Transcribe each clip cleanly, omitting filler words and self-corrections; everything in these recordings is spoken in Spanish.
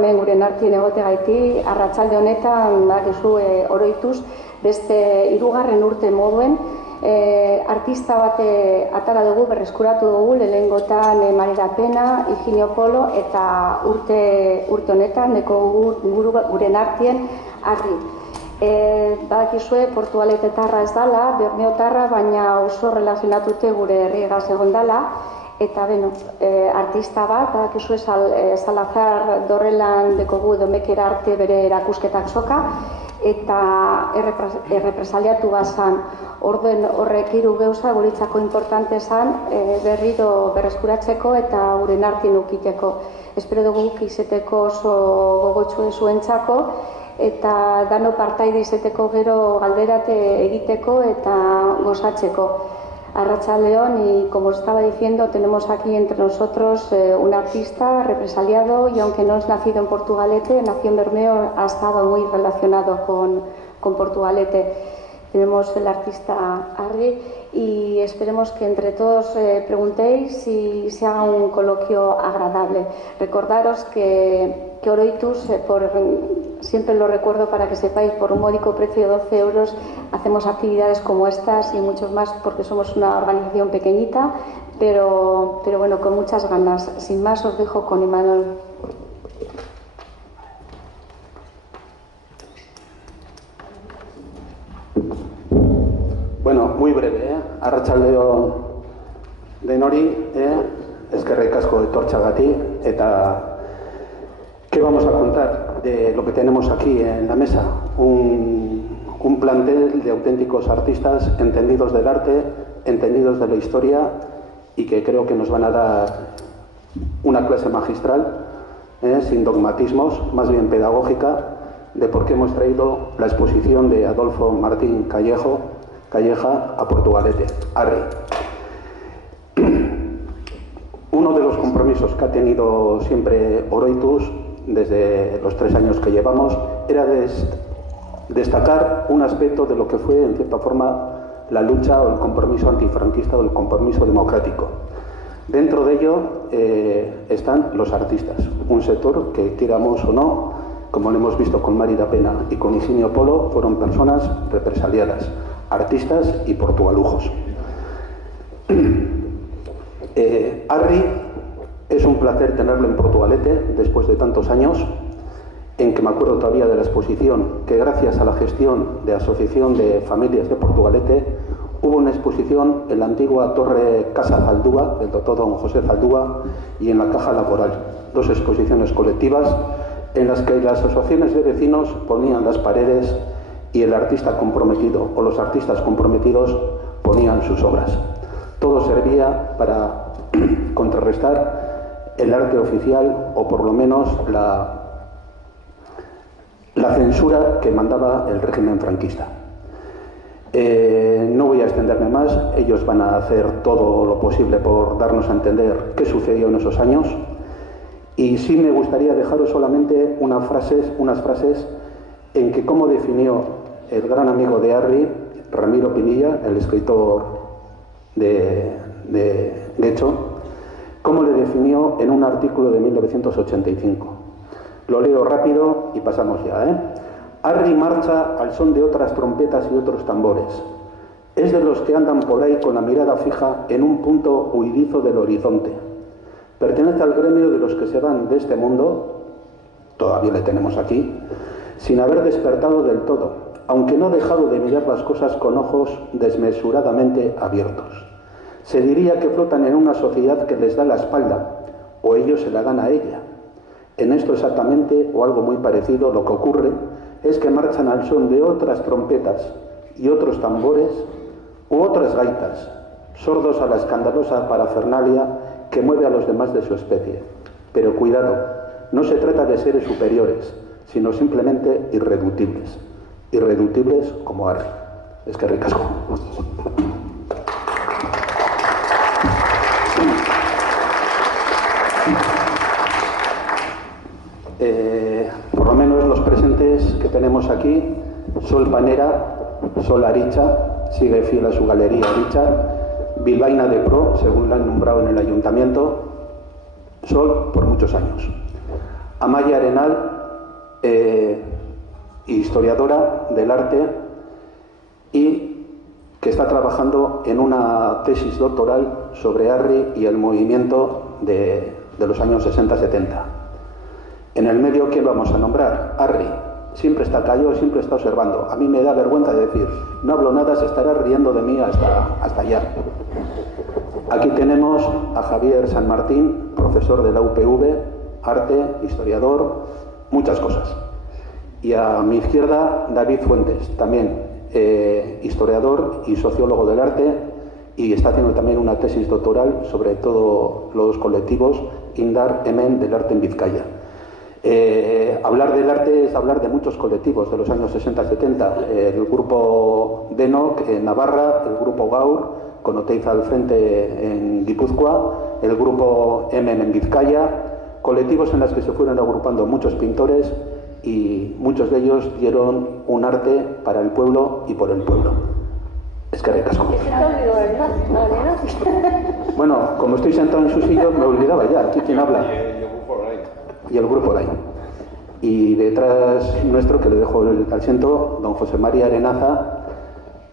hemen guren artien egotegaiti, arratsalde honetan, bakizu oroituz, beste 3. urte moduen, artista bat atara dugu, berreskuratu dugu, lehengotan Marida Pena, Higinio Polo, eta urte honetan, neko guren artien, Arri. Badakizue, Portugalete-tarra ez dala, Bermeotarra, baina oso relazionatute gure herriegaz egon dala, eta, artista bat, badakizue, Salazar Dorrelan dekogu domekera arte bere erakusketak soka, eta errepresaliatu bazan. Orden horrek 3 gauza guretzako importante zan, berriro berreskuratzeko eta guren artien ukiteko. Espero dugu izeteko oso gogotsu zuentzako, eta dano partaide izeteko gero galderate egiteko eta gozatzeko. Arratsaldeon, y como estaba diciendo, tenemos aquí entre nosotros un artista represaliado, y aunque no es nacido en Portugalete, nació en Bermeo, ha estado muy relacionado con Portugalete. Tenemos el artista Arri, y esperemos que entre todos preguntéis y se haga un coloquio agradable. Recordaros que Oroitus, siempre lo recuerdo para que sepáis, por un módico precio de 12 euros hacemos actividades como estas y muchos más, porque somos una organización pequeñita, pero bueno, con muchas ganas. Sin más, os dejo con Imanol. Bueno, muy breve, arratsaldeo denori, eskerrik asko etortxagatik, eta ¿qué vamos a contar de lo que tenemos aquí en la mesa? Un plantel de auténticos artistas entendidos del arte, entendidos de la historia, y que creo que nos van a dar una clase magistral, sin dogmatismos, más bien pedagógica, de por qué hemos traído la exposición de Adolfo Martín Calleja a Portugalete, Arri. Uno de los compromisos que ha tenido siempre Oroitus desde los 3 años que llevamos era destacar un aspecto de lo que fue, en cierta forma, la lucha o el compromiso antifranquista o el compromiso democrático. Dentro de ello están los artistas, un sector que, quieramos o no, como lo hemos visto con Marida Pena y con Higinio Polo, fueron personas represaliadas, artistas y portugalujos. Arri, es un placer tenerlo en Portugalete después de tantos años, en que me acuerdo todavía de la exposición, que gracias a la gestión de Asociación de Familias de Portugalete hubo una exposición en la antigua Torre Casa Zaldúa, del doctor don José Zaldúa, y en la Caja Laboral, 2 exposiciones colectivas en las que las asociaciones de vecinos ponían las paredes y el artista comprometido o los artistas comprometidos ponían sus obras. Todo servía para contrarrestar el arte oficial, o por lo menos la censura que mandaba el régimen franquista. No voy a extenderme más, ellos van a hacer todo lo posible por darnos a entender qué sucedió en esos años, y sí me gustaría dejaros solamente unas frases en que cómo definió el gran amigo de Arri, Ramiro Pinilla, el escritor de Guecho, cómo le definió en un artículo de 1985. Lo leo rápido y pasamos ya, Arri marcha al son de otras trompetas y otros tambores. Es de los que andan por ahí con la mirada fija en un punto huidizo del horizonte. Pertenece al gremio de los que se van de este mundo, todavía le tenemos aquí, sin haber despertado del todo, aunque no ha dejado de mirar las cosas con ojos desmesuradamente abiertos. Se diría que flotan en una sociedad que les da la espalda, o ellos se la dan a ella. En esto exactamente, o algo muy parecido, lo que ocurre es que marchan al son de otras trompetas y otros tambores u otras gaitas, sordos a la escandalosa parafernalia que mueve a los demás de su especie. Pero cuidado, no se trata de seres superiores, sino simplemente irreductibles. Irreductibles como Arri. Es que ricasco. Por lo menos los presentes que tenemos aquí, Sol Panera, Sol Aricha, sigue fiel a su galería Aricha, bilbaína de pro, según la han nombrado en el ayuntamiento, Sol por muchos años. Amaia Arenal, historiadora del arte y que está trabajando en una tesis doctoral sobre Arri y el movimiento de los años 60-70. En el medio, ¿quién vamos a nombrar? Arri. Siempre está callado, siempre está observando. A mí me da vergüenza de decir, no hablo nada, se estará riendo de mí hasta allá. Aquí tenemos a Javier San Martín, profesor de la UPV, arte, historiador, muchas cosas. Y a mi izquierda, David Fuentes, también historiador y sociólogo del arte, y está haciendo también una tesis doctoral sobre todos los colectivos Indar Hemen del arte en Vizcaya. Hablar del arte es hablar de muchos colectivos de los años 60-70, el grupo Denok en Navarra, el grupo Gaur, con Oteiza al frente en Guipúzcoa, el grupo Hemen en Vizcaya, colectivos en los que se fueron agrupando muchos pintores y muchos de ellos dieron un arte para el pueblo y por el pueblo. Es que recasco. Bueno, como estoy sentado en su sitio, me olvidaba ya. ¿Aquí quién habla? Y el grupo Lai. Y detrás nuestro, que le dejo el asiento, don José María Arenaza,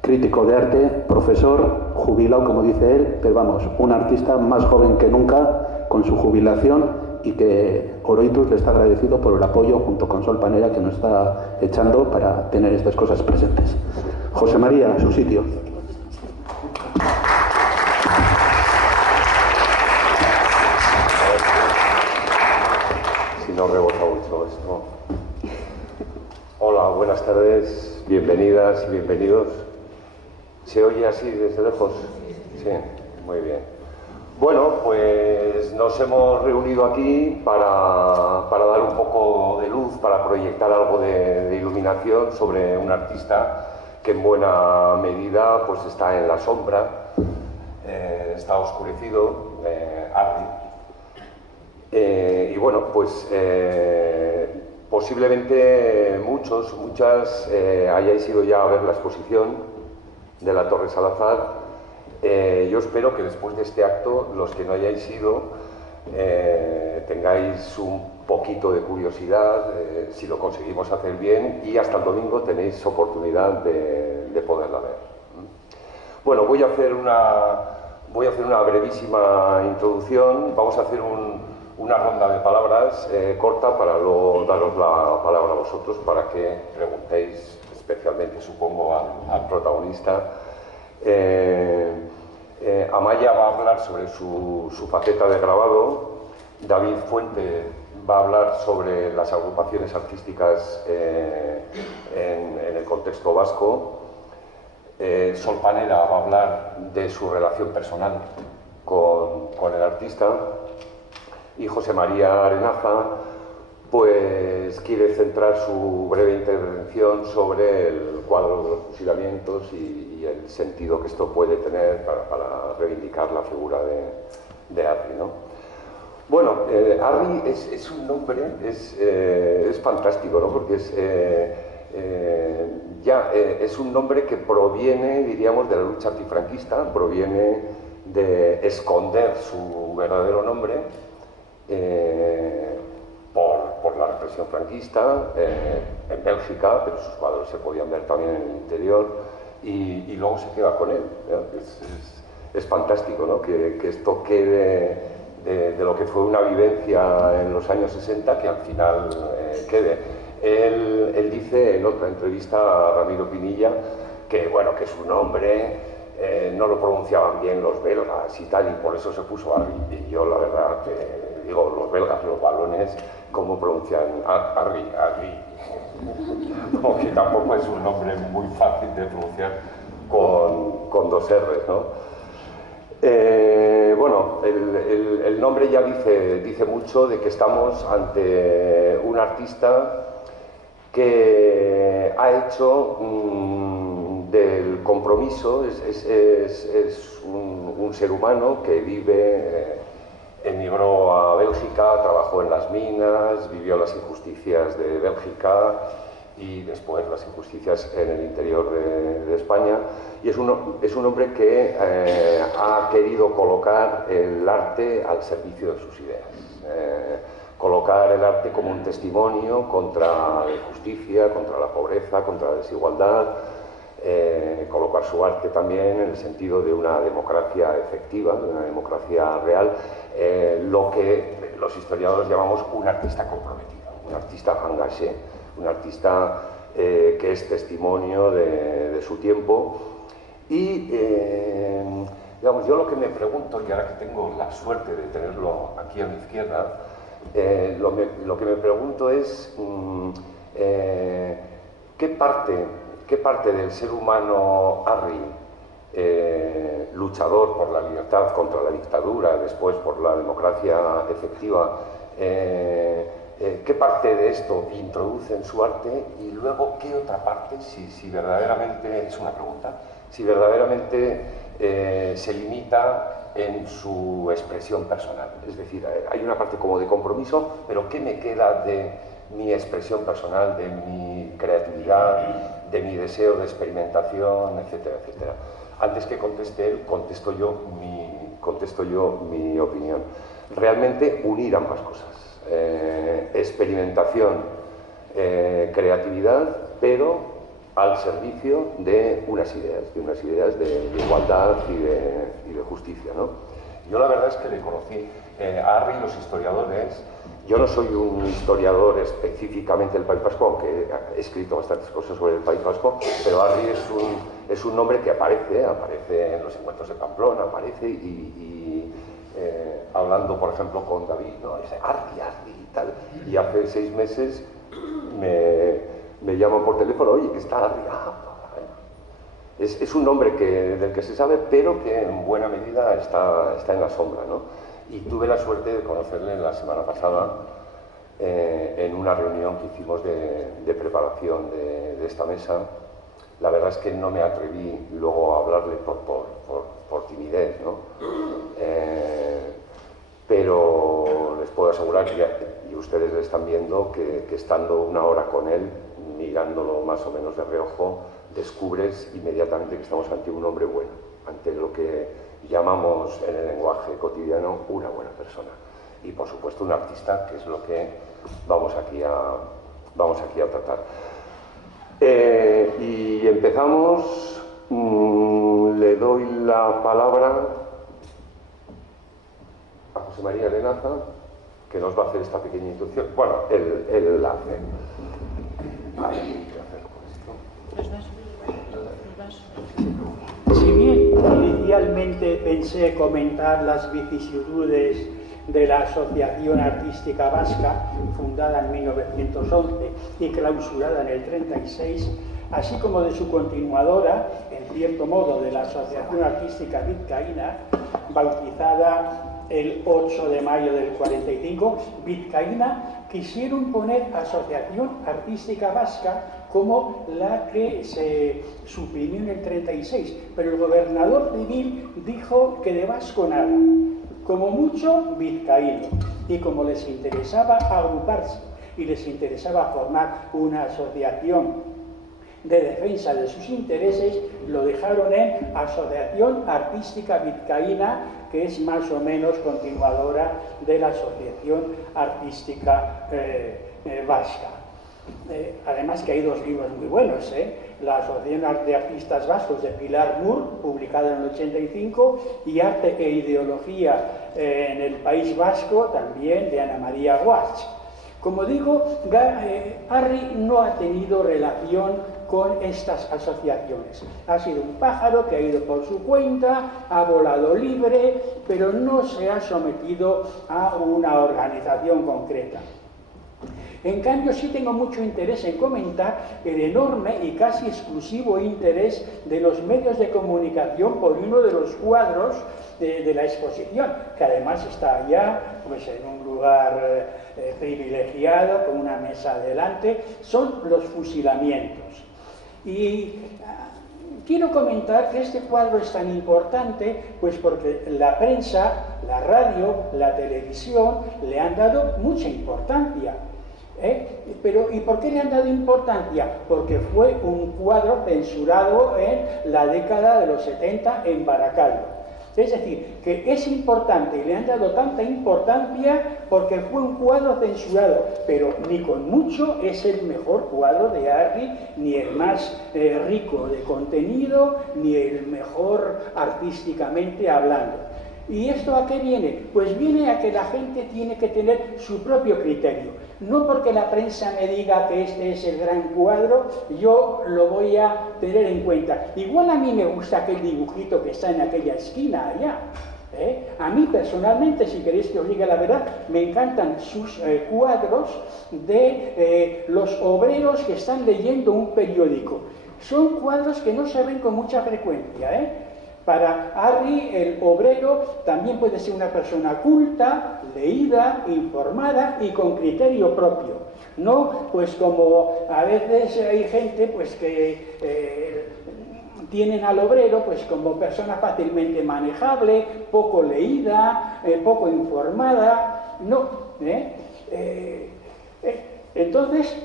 crítico de arte, profesor, jubilado, como dice él, pero vamos, un artista más joven que nunca, con su jubilación, y que Oroitus le está agradecido por el apoyo junto con Sol Panera que nos está echando para tener estas cosas presentes. José María, a su sitio. Si no rebota mucho esto. Hola, buenas tardes, bienvenidas y bienvenidos. ¿Se oye así desde lejos? Sí, muy bien. Bueno, pues nos hemos reunido aquí para dar un poco de luz, para proyectar algo de iluminación sobre un artista que en buena medida pues está en la sombra, está oscurecido, Arri. Y bueno, pues posiblemente muchas hayáis ido ya a ver la exposición de la Torre Salazar. Yo espero que después de este acto, los que no hayáis ido, tengáis un poquito de curiosidad, si lo conseguimos hacer bien, y hasta el domingo tenéis oportunidad de poderla ver. Bueno, voy a hacer una brevísima introducción. Vamos a hacer una ronda de palabras corta para luego daros la palabra a vosotros para que preguntéis, especialmente supongo al protagonista. Amaia va a hablar sobre su faceta de grabado, David Fuente va a hablar sobre las agrupaciones artísticas en el contexto vasco, Sol Panera va a hablar de su relación personal con el artista, y José María Arenaza pues quiere centrar su breve intervención sobre el cuadro de los fusilamientos y el sentido que esto puede tener para reivindicar la figura de Arri, ¿no? Bueno, Arri es un nombre, es fantástico, ¿no? Porque es un nombre que proviene, diríamos, de la lucha antifranquista, proviene de esconder su verdadero nombre, por la represión franquista en Bélgica, pero sus cuadros se podían ver también en el interior, y luego se queda con él, ¿no? Es fantástico, ¿no? Que esto quede de lo que fue una vivencia en los años 60, que al final quede. Él dice en otra entrevista a Ramiro Pinilla que, bueno, que su nombre no lo pronunciaban bien los belgas y tal, y por eso se puso Arri. Y yo la verdad que digo, los belgas, los balones, ¿cómo pronuncian Arri? Como que tampoco es un nombre muy fácil de pronunciar con dos R's, ¿no? Bueno, el nombre ya dice mucho de que estamos ante un artista que ha hecho del compromiso, es un ser humano que vive, emigró a Bélgica, trabajó en las minas, vivió las injusticias de Bélgica y después las injusticias en el interior de España, y es un hombre que ha querido colocar el arte al servicio de sus ideas. colocar el arte como un testimonio contra la injusticia, contra la pobreza, contra la desigualdad, colocar su arte también en el sentido de una democracia efectiva, de una democracia real, lo que los historiadores llamamos un artista comprometido, un artista engagé, un artista que es testimonio de su tiempo. Y digamos, yo lo que me pregunto, y ahora que tengo la suerte de tenerlo aquí a mi izquierda, lo que me pregunto es ¿qué parte del ser humano Arri, luchador por la libertad contra la dictadura, después por la democracia efectiva, qué parte de esto introduce en su arte y luego qué otra parte, si verdaderamente, es una pregunta, si verdaderamente se limita en su expresión personal? Es decir, hay una parte como de compromiso, pero ¿qué me queda de mi expresión personal, de mi creatividad, de mi deseo de experimentación, etcétera, etcétera? Antes que conteste él, contesto yo mi opinión. Realmente unir ambas cosas, experimentación, creatividad, pero al servicio de unas ideas de igualdad y de justicia, ¿no? Yo la verdad es que le conocí a Arri, los historiadores. Yo no soy un historiador específicamente del País Vasco, aunque he escrito bastantes cosas sobre el País Vasco, pero Arri es un nombre que aparece en los encuentros de Pamplona, aparece y hablando, por ejemplo, con David, ¿no? Dice Arri y tal, y hace 6 meses me llaman por teléfono, oye, que está Arri. Es un nombre del que se sabe, pero que en buena medida está en la sombra, ¿no? Y tuve la suerte de conocerle la semana pasada en una reunión que hicimos de preparación de esta mesa. La verdad es que no me atreví luego a hablarle por timidez, ¿no? Pero les puedo asegurar y ustedes le están viendo que estando una hora con él, mirándolo más o menos de reojo, descubres inmediatamente que estamos ante un hombre bueno, ante lo que llamamos en el lenguaje cotidiano una buena persona. Y por supuesto un artista, que es lo que vamos aquí a tratar. Y empezamos, le doy la palabra a José María Lenaza, que nos va a hacer esta pequeña introducción. Bueno, él la hace. Vale, ¿qué hacer con esto? Si bien inicialmente pensé comentar las vicisitudes de la Asociación Artística Vasca, fundada en 1911 y clausurada en el 36, así como de su continuadora, en cierto modo, de la Asociación Artística Vizcaína, bautizada el 8 de mayo del 45, Vizcaína, quisieron poner Asociación Artística Vasca como la que se suprimió en el 36, pero el gobernador civil dijo que de vasco nada, como mucho vizcaíno, y como les interesaba agruparse y les interesaba formar una asociación de defensa de sus intereses, lo dejaron en Asociación Artística Vizcaína, que es más o menos continuadora de la Asociación Artística Vasca. Además que hay 2 libros muy buenos, La Asociación de Artistas Vascos de Pilar Mur, publicada en el 85, y Arte e Ideología en el País Vasco, también de Ana María Guach. Como digo, Arri no ha tenido relación con estas asociaciones. Ha sido un pájaro que ha ido por su cuenta, ha volado libre, pero no se ha sometido a una organización concreta. En cambio, sí tengo mucho interés en comentar el enorme y casi exclusivo interés de los medios de comunicación por uno de los cuadros de la exposición, que además está allá, pues, en un lugar privilegiado, con una mesa adelante. Son los fusilamientos. Y quiero comentar que este cuadro es tan importante, pues porque la prensa, la radio, la televisión le han dado mucha importancia. Pero, ¿y por qué le han dado importancia? Porque fue un cuadro censurado en la década de los 70 en Baracaldo. Es decir, que es importante y le han dado tanta importancia porque fue un cuadro censurado, pero ni con mucho es el mejor cuadro de Arri, ni el más rico de contenido, ni el mejor artísticamente hablando. ¿Y esto a qué viene? Pues viene a que la gente tiene que tener su propio criterio. No porque la prensa me diga que este es el gran cuadro, yo lo voy a tener en cuenta. Igual a mí me gusta aquel dibujito que está en aquella esquina allá. A mí personalmente, si queréis que os diga la verdad, me encantan sus cuadros de los obreros que están leyendo un periódico. Son cuadros que no se ven con mucha frecuencia, Para Arri, el obrero también puede ser una persona culta, leída, informada y con criterio propio. No, pues como a veces hay gente pues que tienen al obrero pues como persona fácilmente manejable, poco leída, poco informada. No, entonces,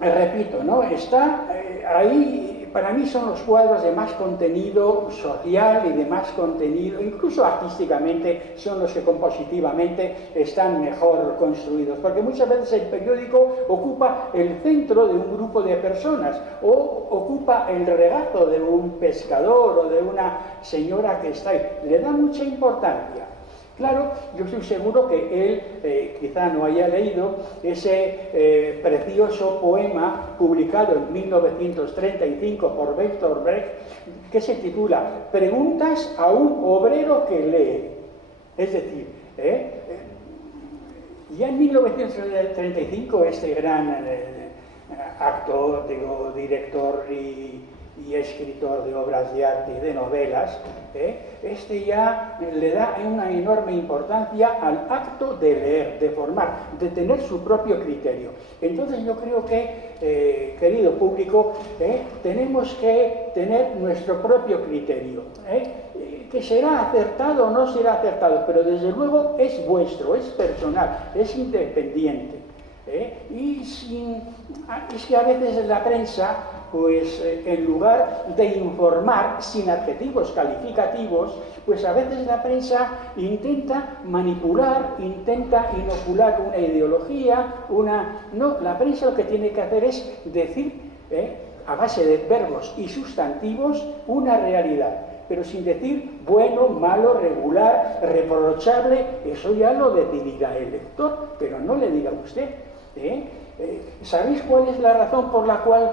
repito, ¿no? Está ahí. Para mí son los cuadros de más contenido social y de más contenido, incluso artísticamente, son los que compositivamente están mejor construidos, porque muchas veces el periódico ocupa el centro de un grupo de personas o ocupa el regazo de un pescador o de una señora que está ahí, le da mucha importancia. Claro, yo estoy seguro que él quizá no haya leído ese precioso poema publicado en 1935 por Bertolt Brecht, que se titula Preguntas a un obrero que lee. Es decir, ya en 1935 este gran actor, director y escritor de obras de arte y de novelas, este ya le da una enorme importancia al acto de leer, de formar, de tener su propio criterio. Entonces yo creo que, querido público, tenemos que tener nuestro propio criterio, que será acertado o no será acertado, pero desde luego es vuestro, es personal, es independiente. Y es que a veces la prensa, pues en lugar de informar sin adjetivos calificativos, pues a veces la prensa intenta manipular, intenta inocular una ideología, No, la prensa lo que tiene que hacer es decir, a base de verbos y sustantivos, una realidad, pero sin decir bueno, malo, regular, reprochable. Eso ya lo decidirá el lector, pero no le diga usted. ¿Sabéis cuál es la razón por la cual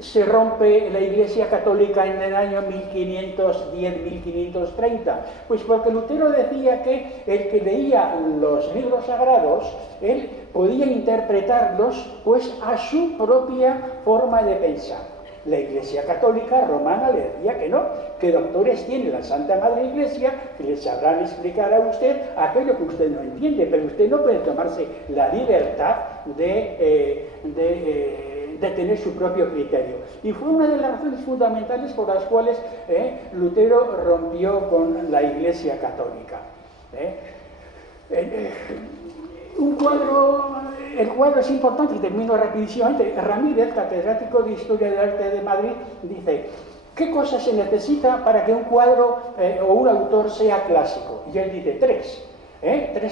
se rompe la Iglesia Católica en el año 1510-1530? Pues porque Lutero decía que el que leía los libros sagrados, él podía interpretarlos pues a su propia forma de pensar. La Iglesia Católica Romana le decía que no, que doctores tiene la Santa Madre Iglesia que les sabrán explicar a usted aquello que usted no entiende, pero usted no puede tomarse la libertad de tener su propio criterio. Y fue una de las razones fundamentales por las cuales Lutero rompió con la Iglesia Católica. El cuadro es importante, y termino rapidísimamente. Ramírez, catedrático de Historia del Arte de Madrid, dice: ¿qué cosas se necesita para que un cuadro o un autor sea clásico? Y él dice tres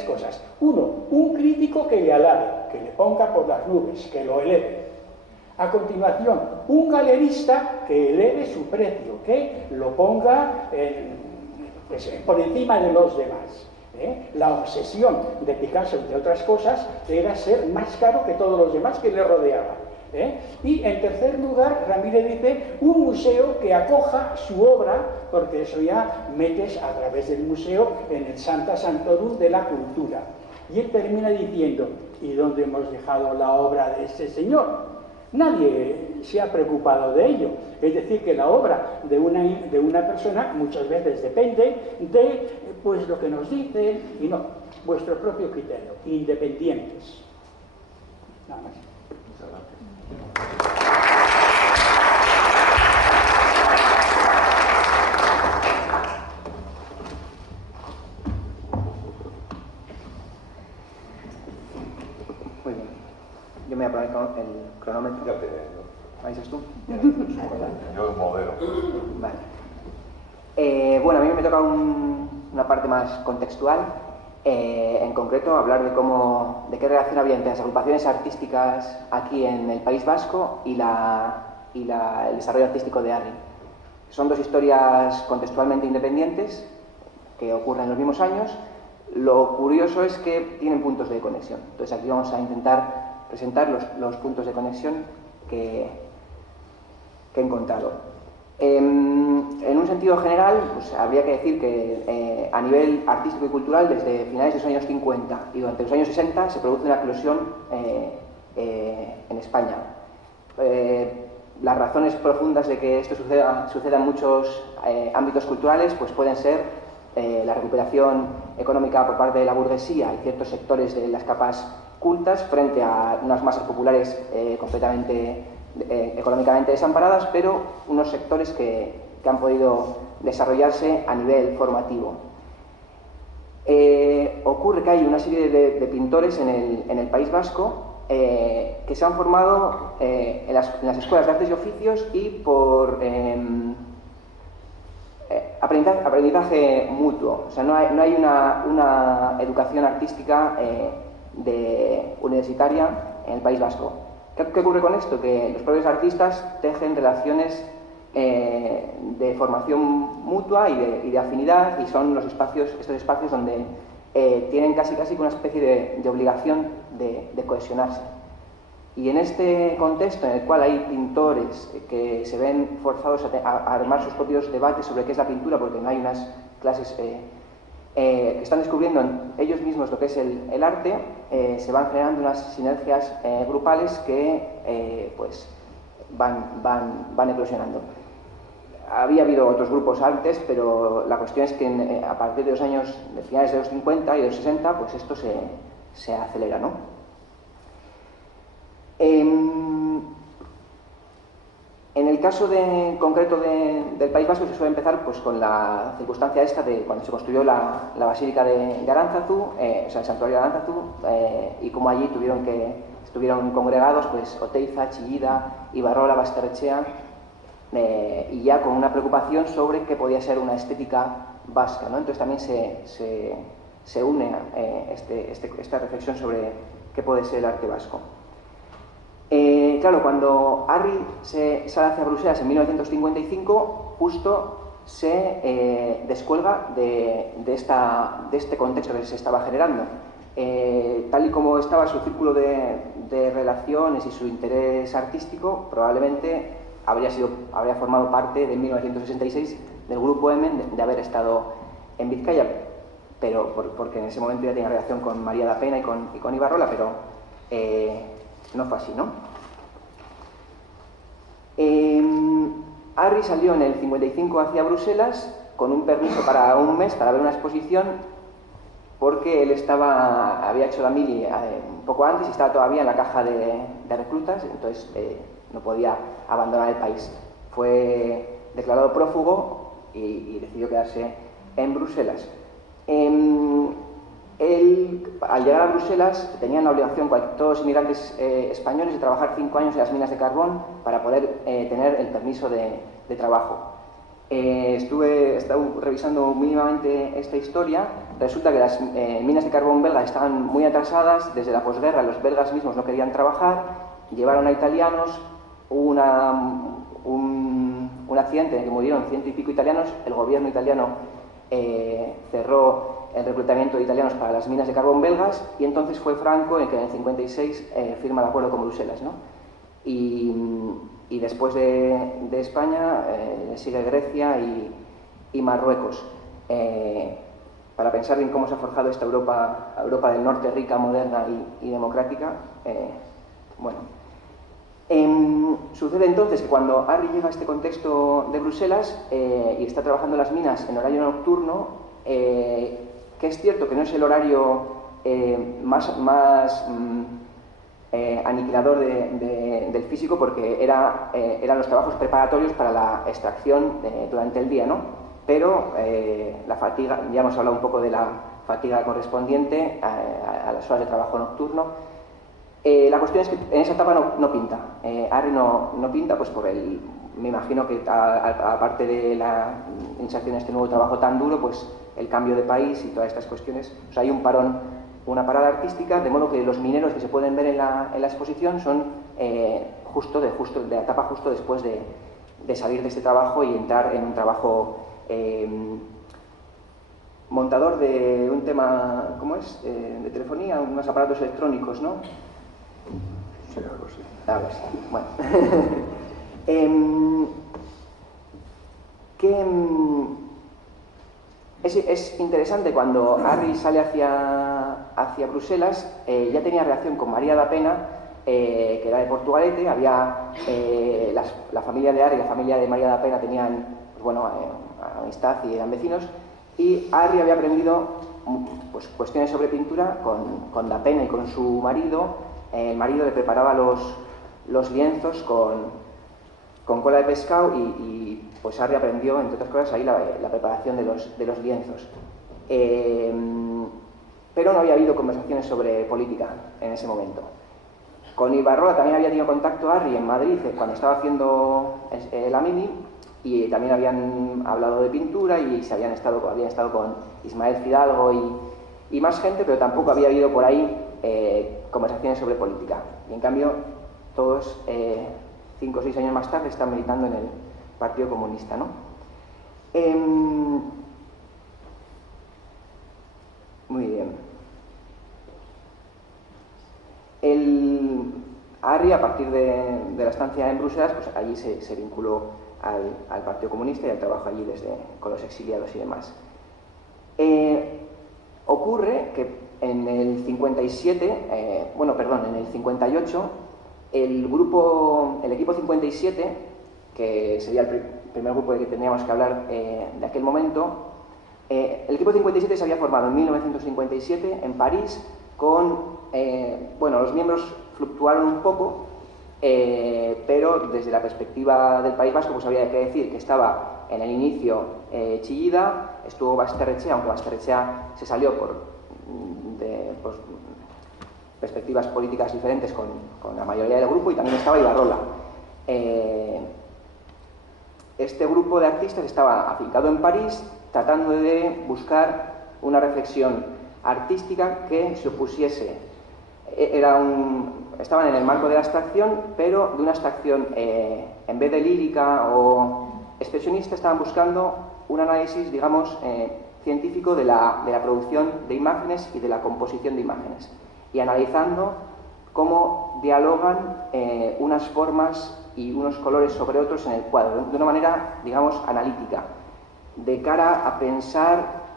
cosas. Uno, un crítico que le alabe, que le ponga por las nubes, que lo eleve. A continuación, un galerista que eleve su precio, que lo ponga por encima de los demás. La obsesión de Picasso, entre otras cosas, era ser más caro que todos los demás que le rodeaban. Y en tercer lugar, Ramírez dice, un museo que acoja su obra, porque eso ya metes a través del museo en el Sancta Sanctorum de la cultura. Y él termina diciendo, ¿y dónde hemos dejado la obra de este señor? Nadie se ha preocupado de ello. Es decir, que la obra de una persona muchas veces depende de pues lo que nos dice y no, vuestro propio criterio, independientes. Nada más. Muchas gracias. Muy bien. Yo me voy a poner el cronómetro. Ya te... ¿Ahí estás tú? Yo modelo. Vale. Bueno, a mí me toca una parte más contextual, en concreto hablar de qué relación había entre las agrupaciones artísticas aquí en el País Vasco y el desarrollo artístico de Arri. Son dos historias contextualmente independientes que ocurren en los mismos años. Lo curioso es que tienen puntos de conexión. Entonces aquí vamos a intentar presentar los puntos de conexión que he encontrado. En un sentido general, pues habría que decir que a nivel artístico y cultural, desde finales de los años 50 y durante los años 60 se produce una eclosión en España. Las razones profundas de que esto suceda en muchos ámbitos culturales pues pueden ser la recuperación económica por parte de la burguesía y ciertos sectores de las capas cultas frente a unas masas populares completamente económicamente desamparadas, pero unos sectores que han podido desarrollarse a nivel formativo. Ocurre que hay una serie de pintores en el País Vasco que se han formado en las escuelas de artes y oficios y por aprendizaje mutuo. O sea, no hay una educación artística universitaria en el País Vasco. ¿Qué ocurre con esto? Que los propios artistas tejen relaciones de formación mutua y de afinidad, y son estos espacios donde tienen casi una especie de obligación de cohesionarse. Y en este contexto en el cual hay pintores que se ven forzados a armar sus propios debates sobre qué es la pintura, porque no hay unas clases que están descubriendo ellos mismos lo que es el arte, se van generando unas sinergias grupales que pues van eclosionando. Había habido otros grupos antes, pero la cuestión es que a partir de los años de finales de los 50 y de los 60, pues esto se acelera, ¿no? En el caso concreto del País Vasco se suele empezar pues, con la circunstancia esta de cuando se construyó la Basílica de Aránzazu, o sea, el santuario de Aránzazu, y como allí estuvieron congregados pues, Oteiza, Chillida, Ibarrola, Basterrechea, y ya con una preocupación sobre qué podía ser una estética vasca, ¿no? Entonces también se une esta reflexión sobre qué puede ser el arte vasco. Claro, cuando Arri sale hacia Bruselas en 1955, justo se descuelga de este contexto que se estaba generando. Tal y como estaba su círculo de relaciones y su interés artístico, probablemente habría formado parte de 1966 del Grupo M de haber estado en Vizcaya, pero porque en ese momento ya tenía relación con María da Pena y con Ibarrola, pero no fue así, ¿no? Arri salió en el 55 hacia Bruselas con un permiso para un mes para ver una exposición, porque él había hecho la mili un poco antes y estaba todavía en la caja de reclutas, entonces no podía abandonar el país. Fue declarado prófugo y decidió quedarse en Bruselas. Él, al llegar a Bruselas, tenían la obligación, todos los inmigrantes españoles, de trabajar 5 años en las minas de carbón para poder tener el permiso de trabajo. He estado revisando mínimamente esta historia. Resulta que las minas de carbón belgas estaban muy atrasadas. Desde la posguerra los belgas mismos no querían trabajar, llevaron a italianos, hubo un accidente en el que murieron 100 y pico italianos. El gobierno italiano cerró el reclutamiento de italianos para las minas de carbón belgas, y entonces fue Franco el que en el 56 firma el acuerdo con Bruselas, ¿no? Y después de España sigue Grecia y Marruecos, para pensar en cómo se ha forjado esta Europa del Norte rica, moderna y democrática. Sucede entonces que cuando Arri llega a este contexto de Bruselas y está trabajando en las minas en horario nocturno, que es cierto que no es el horario más aniquilador del físico, porque eran los trabajos preparatorios para la extracción durante el día, ¿no? Pero la fatiga, ya hemos hablado un poco de la fatiga correspondiente a las horas de trabajo nocturno. La cuestión es que en esa etapa no pinta. Arri no pinta pues por me imagino que aparte de la inserción en este nuevo trabajo tan duro, pues el cambio de país y todas estas cuestiones, o sea, hay un parón, una parada artística, de modo que los mineros que se pueden ver en la exposición son justo de la etapa justo después de salir de este trabajo y entrar en un trabajo montador de un tema, ¿cómo es? De telefonía, unos aparatos electrónicos, ¿no? Sí, algo así. Algo así, bueno. Es interesante cuando Arri sale hacia Bruselas, ya tenía relación con María da Pena, que era de Portugalete. Había la familia de Arri y la familia de María da Pena tenían, pues bueno, amistad y eran vecinos, y Arri había aprendido pues, cuestiones sobre pintura con da Pena y con su marido. El marido le preparaba los lienzos con cola de pescado y pues Arri aprendió, entre otras cosas, ahí la preparación de los lienzos. Pero no había habido conversaciones sobre política en ese momento. Con Ibarrola también había tenido contacto Arri en Madrid cuando estaba haciendo la Mini, y también habían hablado de pintura y habían estado con Ismael Fidalgo y más gente, pero tampoco había habido por ahí conversaciones sobre política. Y en cambio, todos 5 o 6 años más tarde están militando en el Partido Comunista, ¿no? Muy bien. Arri, a partir de la estancia en Bruselas, pues allí se vinculó al Partido Comunista y al trabajo allí con los exiliados y demás. Ocurre que en el 57, en el 58, el equipo 57, que sería el primer grupo del que teníamos que hablar de aquel momento, el equipo 57 se había formado en 1957 en París con, los miembros fluctuaron un poco, pero desde la perspectiva del País Vasco pues había que decir que estaba en el inicio Chillida, estuvo Basterrechea, aunque Basterrechea se salió por perspectivas políticas diferentes con la mayoría del grupo, y también estaba Ibarrola. Este grupo de artistas estaba afincado en París tratando de buscar una reflexión artística que se opusiese. Estaban en el marco de la abstracción, pero de una abstracción, en vez de lírica o expresionista, estaban buscando un análisis, digamos, científico de la producción de imágenes y de la composición de imágenes, y analizando cómo dialogan unas formas y unos colores sobre otros en el cuadro, de una manera, digamos, analítica, de cara a pensar,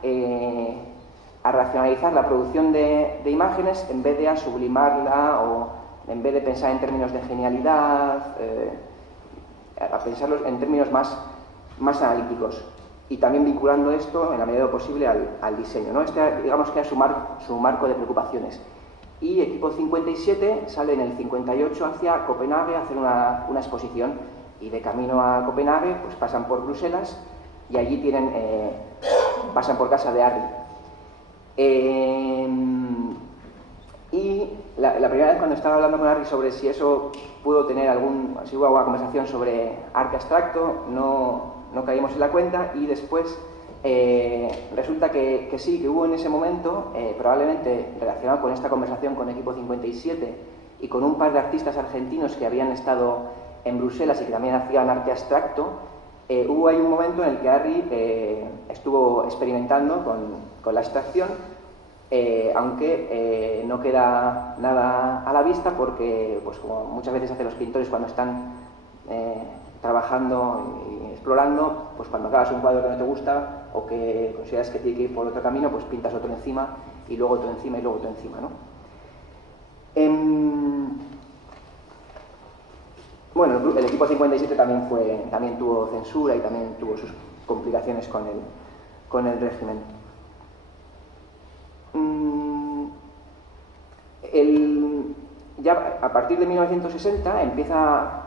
a racionalizar la producción de imágenes en vez de a sublimarla, o en vez de pensar en términos de genialidad, a pensarlos en términos más analíticos, y también vinculando esto en la medida de lo posible al diseño, ¿no? Digamos que es su marco de preocupaciones. Y Equipo 57 sale en el 58 hacia Copenhague a hacer una exposición, y de camino a Copenhague pues pasan por Bruselas y allí pasan por casa de Arri. Y la primera vez cuando estaba hablando con Arri sobre si eso pudo tener si hubo alguna conversación sobre arte abstracto, no caímos en la cuenta, y después resulta que sí, que hubo en ese momento, probablemente relacionado con esta conversación con Equipo 57 y con un par de artistas argentinos que habían estado en Bruselas y que también hacían arte abstracto. Hubo ahí un momento en el que Arri estuvo experimentando con la abstracción, aunque no queda nada a la vista, porque, pues como muchas veces hacen los pintores cuando están trabajando y explorando, pues cuando acabas un cuadro que no te gusta o que consideras que tiene que ir por otro camino, pues pintas otro encima y luego otro encima y luego otro encima, ¿no? Bueno, el Equipo 57 también tuvo censura y también tuvo sus complicaciones con el régimen. Ya a partir de 1960 empieza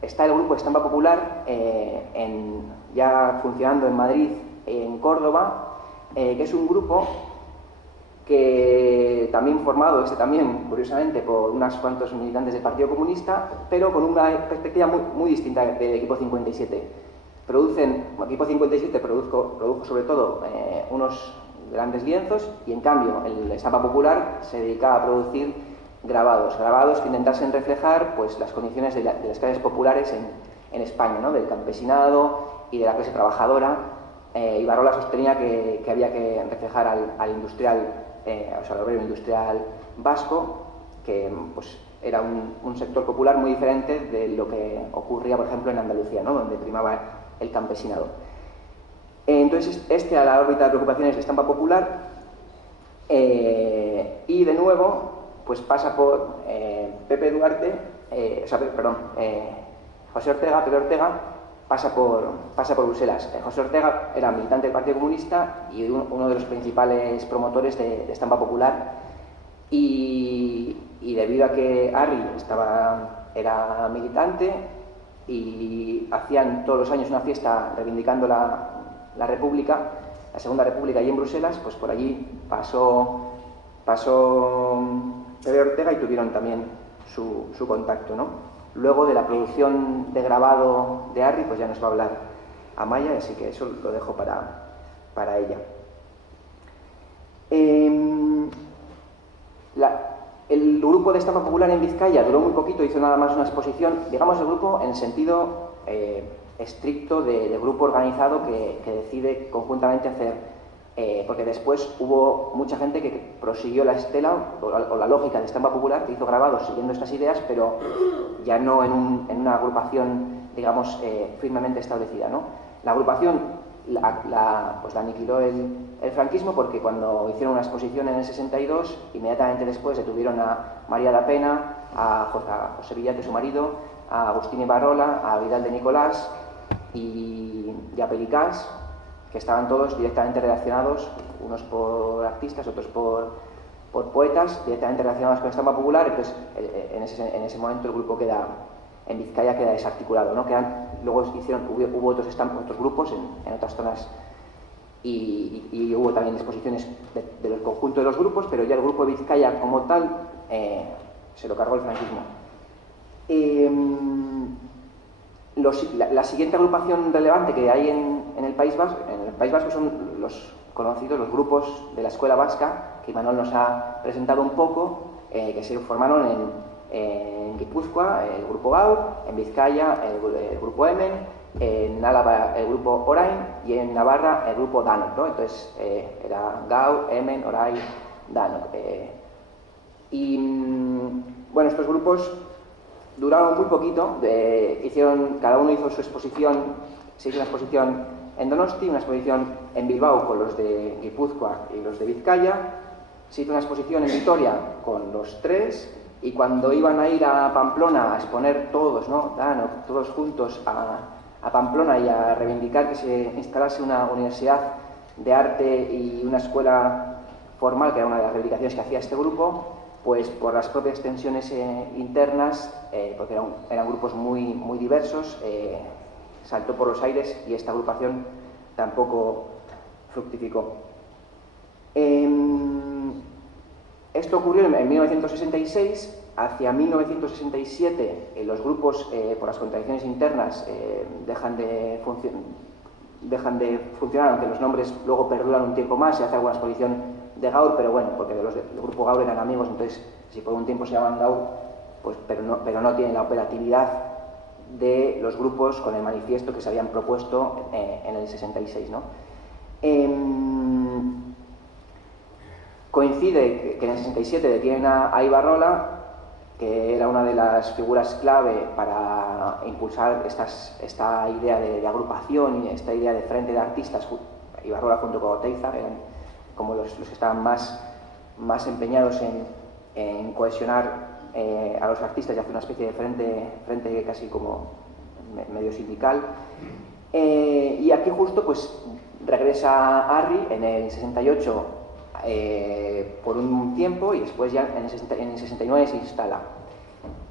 está el grupo Estampa Popular ya funcionando en Madrid, en Córdoba, que es un grupo que también formado, también, curiosamente, por unos cuantos militantes del Partido Comunista, pero con una perspectiva muy distinta del Equipo 57. Equipo 57 produjo sobre todo unos grandes lienzos y, en cambio, el Estampa Popular se dedicaba a producir grabados que intentasen reflejar pues, las condiciones de las clases populares en España, ¿no? Del campesinado y de la clase trabajadora. Ibarrola sostenía que había que reflejar al industrial, al obrero industrial vasco, que pues, era un sector popular muy diferente de lo que ocurría, por ejemplo, en Andalucía, ¿no? Donde primaba el campesinado. Entonces, a la órbita de preocupaciones de Estampa Popular, y de nuevo, pues pasa por Pepe Ortega pasa por Bruselas. José Ortega era militante del Partido Comunista y uno de los principales promotores de Estampa Popular, y debido a que Arri era militante y hacían todos los años una fiesta reivindicando la República, la Segunda República, allí en Bruselas, pues por allí pasó Pepe Ortega y tuvieron también su contacto, ¿no? Luego de la producción de grabado de Arri, pues ya nos va a hablar Amaya, así que eso lo dejo para ella. El grupo de Estampa Popular en Vizcaya duró muy poquito, hizo nada más una exposición, digamos el grupo en sentido estricto de grupo organizado que decide conjuntamente hacer, porque después hubo mucha gente que prosiguió la estela o la lógica de Estampa Popular, que hizo grabados siguiendo estas ideas, pero ya no en una agrupación, digamos, firmemente establecida, ¿no? La agrupación la aniquiló el franquismo, porque cuando hicieron una exposición en el 62, inmediatamente después detuvieron a María da Pena, a José Villate, su marido, a Agustín Ibarrola, a Vidal de Nicolás y a Pelicás, que estaban todos directamente relacionados, unos por artistas, otros por poetas, directamente relacionados con Estampa Popular. Entonces, en ese momento el grupo en Vizcaya queda desarticulado, ¿no? Luego hubo otros grupos en otras zonas y hubo también exposiciones del conjunto de los grupos, pero ya el grupo de Vizcaya como tal se lo cargó el franquismo. La siguiente agrupación relevante que hay en el País Vasco son los conocidos, los grupos de la Escuela Vasca, que Manuel nos ha presentado un poco, que se formaron en Guipúzcoa, el grupo Gaur, en Vizcaya, el grupo Emen, en Álava el grupo Orain y en Navarra el grupo Danok, ¿no? Entonces era Gaur, Emen, Orain, Danok. Bueno, estos grupos duraron muy poquito, cada uno hizo su exposición. Se hizo una exposición en Donosti, una exposición en Bilbao con los de Guipúzcoa y los de Vizcaya, se hizo una exposición en Vitoria con los tres, y cuando iban a ir a Pamplona a exponer todos, ¿no? Todos juntos a Pamplona y a reivindicar que se instalase una universidad de arte y una escuela formal, que era una de las reivindicaciones que hacía este grupo, pues por las propias tensiones internas, porque eran grupos muy diversos, saltó por los aires y esta agrupación tampoco fructificó. Esto ocurrió en 1966. Hacia 1967 los grupos, por las contradicciones internas, dejan de funcionar, aunque los nombres luego perduran un tiempo más. Se hace alguna exposición de Gaur, pero bueno, porque los del grupo Gaur eran amigos, entonces si por un tiempo se llaman Gaur, pues, pero no tienen la operatividad de los grupos con el manifiesto que se habían propuesto en el 66, ¿no? Coincide que en el 67 detienen a Ibarrola, que era una de las figuras clave para impulsar esta idea de agrupación y esta idea de frente de artistas. Ibarrola junto con Oteiza eran como los que estaban más empeñados en cohesionar a los artistas y hacer una especie de frente casi como medio sindical. Y aquí justo pues regresa Arri en el 68 por un tiempo, y después ya en el 69 se instala.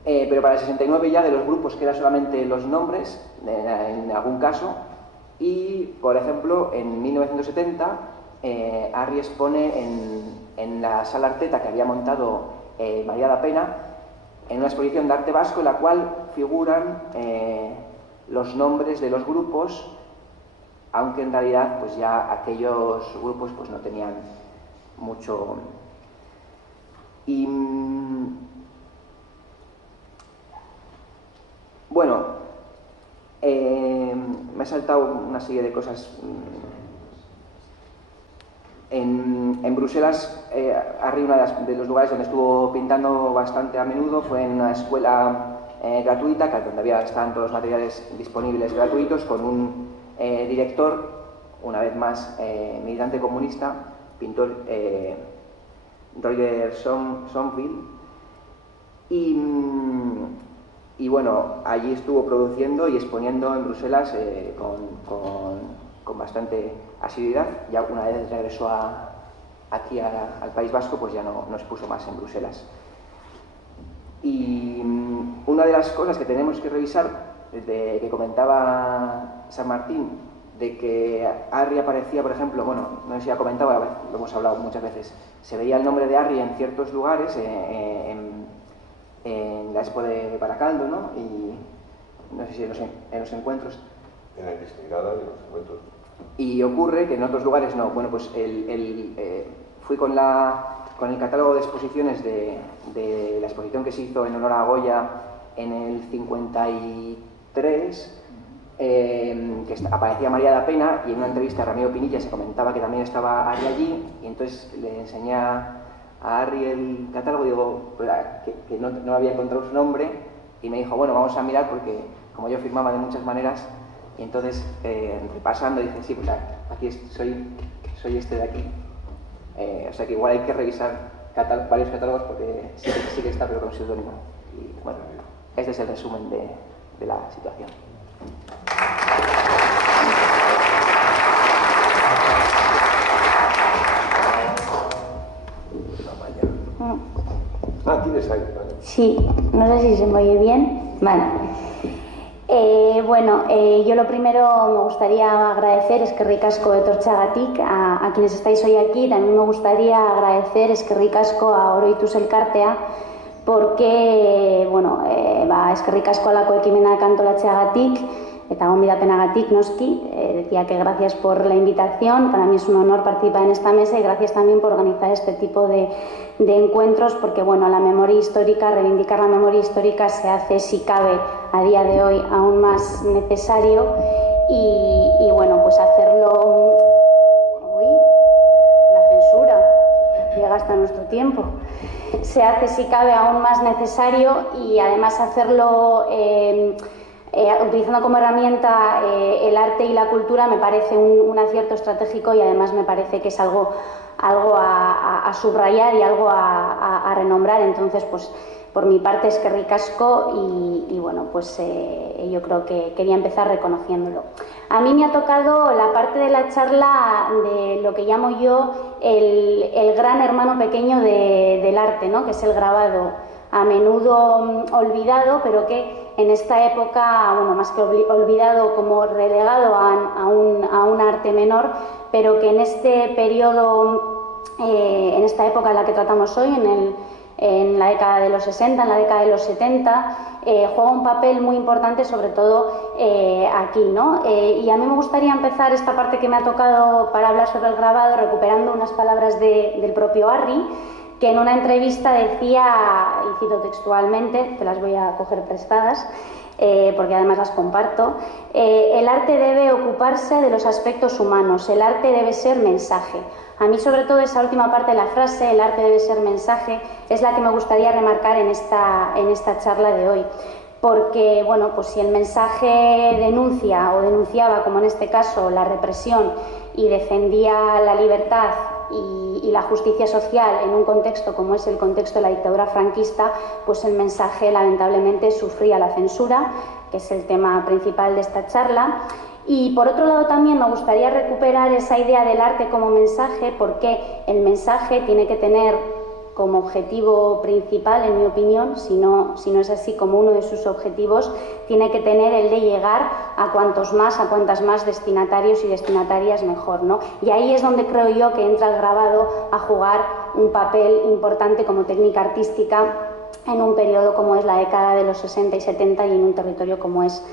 Pero para el 69 ya de los grupos quedan solamente los nombres en algún caso, y por ejemplo en 1970 Arri expone en la sala Arteta que había montado María da Pena, en una exposición de arte vasco en la cual figuran los nombres de los grupos, aunque en realidad pues ya aquellos grupos pues no tenían mucho. Y bueno, me he saltado una serie de cosas. En Bruselas, Arri, uno de los lugares donde estuvo pintando bastante a menudo fue en una escuela gratuita, donde estaban todos los materiales disponibles gratuitos, con un director, una vez más militante comunista, pintor Roger Sonville, y bueno, allí estuvo produciendo y exponiendo en Bruselas con bastante asiduidad. Ya una vez regresó aquí al País Vasco, pues ya no expuso más en Bruselas. Y una de las cosas que tenemos que revisar, que comentaba San Martín, de que Arri aparecía, por ejemplo, bueno, no sé si ha comentado, lo hemos hablado muchas veces, se veía el nombre de Arri en ciertos lugares, en la Expo de Baracaldo, ¿no? Y no sé si en los encuentros. En la investigada y en los encuentros. Y ocurre que en otros lugares no. Bueno, pues fui con el catálogo de exposiciones de la exposición que se hizo en honor a Goya en el 53, que aparecía María da Pena, y en una entrevista a Ramiro Pinilla se comentaba que también estaba Arri allí, y entonces le enseñé a Arri el catálogo y digo que no había encontrado su nombre, y me dijo, bueno, vamos a mirar porque como yo firmaba de muchas maneras, y entonces repasando dije, sí, pues aquí soy este de aquí. O sea que igual hay que revisar varios catálogos porque sí que está, pero con seudónimo. Y bueno, este es el resumen de la situación. Tienes ahí, vale. Sí, no sé si se me oye bien. Vale. Yo lo primero me gustaría agradecer eskerrik asko etortzeagatik a quienes estáis hoy aquí. También me gustaría agradecer eskerrik asko a Oroituz Elkartea, porque, eskerrik asko alako ekimenak antolatzeagatik eta gonbidapenagatik, noski. Decía que gracias por la invitación, para mí es un honor participar en esta mesa, y gracias también por organizar este tipo de encuentros, porque la memoria histórica, reivindicar la memoria histórica se hace, si cabe, a día de hoy aún más necesario, y pues hacerlo. Uy, la censura llega hasta nuestro tiempo. Se hace, si cabe, aún más necesario, y además hacerlo utilizando como herramienta el arte y la cultura me parece un acierto estratégico, y además me parece que es algo a subrayar y algo a renombrar. Entonces, pues por mi parte eskerrik asko, y yo creo que quería empezar reconociéndolo. A mí me ha tocado la parte de la charla de lo que llamo yo el gran hermano pequeño del arte, ¿no? Que es el grabado, a menudo olvidado, pero que en esta época, más que olvidado, como relegado a un arte menor, pero que en este periodo, en esta época en la que tratamos hoy, en la década de los 60, en la década de los 70, juega un papel muy importante, sobre todo aquí, ¿no? Y a mí me gustaría empezar esta parte que me ha tocado para hablar sobre el grabado, recuperando unas palabras del propio Arri, que en una entrevista decía, y cito textualmente, te las voy a coger prestadas, porque además las comparto: el arte debe ocuparse de los aspectos humanos, el arte debe ser mensaje. A mí, sobre todo, esa última parte de la frase, el arte debe ser mensaje, es la que me gustaría remarcar en esta charla de hoy. Porque, pues si el mensaje denuncia o denunciaba, como en este caso, la represión, y defendía la libertad y la justicia social en un contexto como es el contexto de la dictadura franquista, pues el mensaje lamentablemente sufría la censura, que es el tema principal de esta charla. Y por otro lado también me gustaría recuperar esa idea del arte como mensaje, porque el mensaje tiene que tener como objetivo principal, en mi opinión, si no es así, como uno de sus objetivos, tiene que tener el de llegar a cuantas más destinatarios y destinatarias mejor, ¿no? Y ahí es donde creo yo que entra el grabado a jugar un papel importante como técnica artística en un periodo como es la década de los 60 y 70 y en un territorio como es,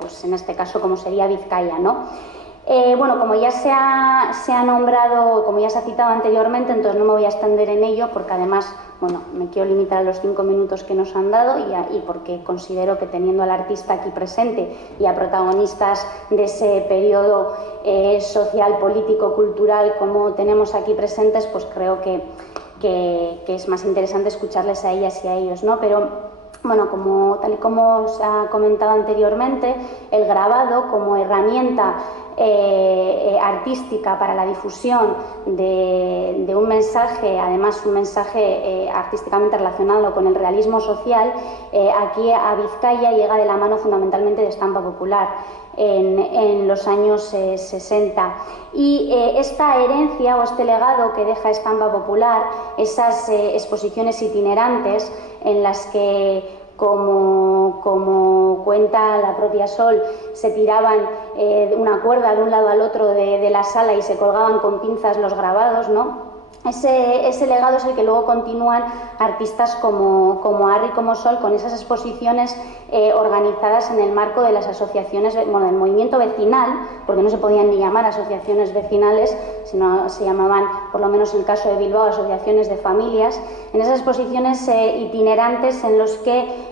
pues en este caso, como sería Vizcaya, ¿no? Bueno, como ya se ha nombrado, como ya se ha citado anteriormente, entonces no me voy a extender en ello porque además, bueno, me quiero limitar a los 5 minutos que nos han dado y porque considero que teniendo al artista aquí presente y a protagonistas de ese periodo social, político, cultural como tenemos aquí presentes, pues creo que es más interesante escucharles a ellas y a ellos, ¿no? Pero bueno, tal y como se ha comentado anteriormente, el grabado como herramienta artística para la difusión de un mensaje, además un mensaje artísticamente relacionado con el realismo social, aquí a Vizcaya llega de la mano fundamentalmente de Estampa Popular en los años 60. Y esta herencia o este legado que deja Estampa Popular, esas exposiciones itinerantes en las que, como cuenta la propia Sol, se tiraban una cuerda de un lado al otro de la sala y se colgaban con pinzas los grabados, ¿no? Ese legado es el que luego continúan artistas como Arri y como Sol con esas exposiciones organizadas en el marco de las asociaciones, bueno, del movimiento vecinal, porque no se podían ni llamar asociaciones vecinales, sino se llamaban, por lo menos en el caso de Bilbao, asociaciones de familias, en esas exposiciones itinerantes en los que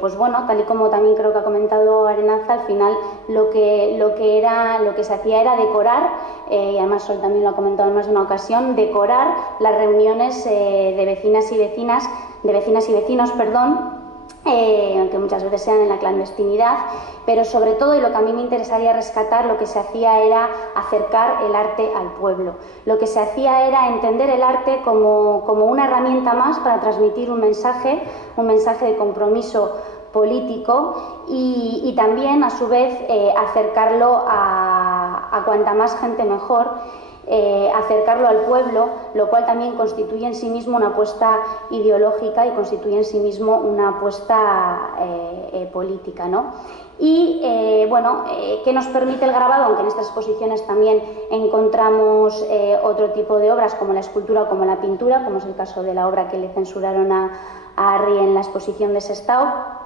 pues bueno, tal y como también creo que ha comentado Arenaza, al final lo que se hacía era decorar, y además Sol también lo ha comentado en más de una ocasión, decorar las reuniones de vecinas y vecinos, aunque muchas veces sean en la clandestinidad, pero sobre todo, y lo que a mí me interesaría rescatar, lo que se hacía era acercar el arte al pueblo. Lo que se hacía era entender el arte como una herramienta más para transmitir un mensaje de compromiso político y también, a su vez, acercarlo a cuanta más gente mejor, acercarlo al pueblo, lo cual también constituye en sí mismo una apuesta ideológica y constituye en sí mismo una apuesta política, ¿no? Y bueno, ¿qué nos permite el grabado? Aunque en estas exposiciones también encontramos otro tipo de obras como la escultura o como la pintura, como es el caso de la obra que le censuraron a Arri en la exposición de Sestao.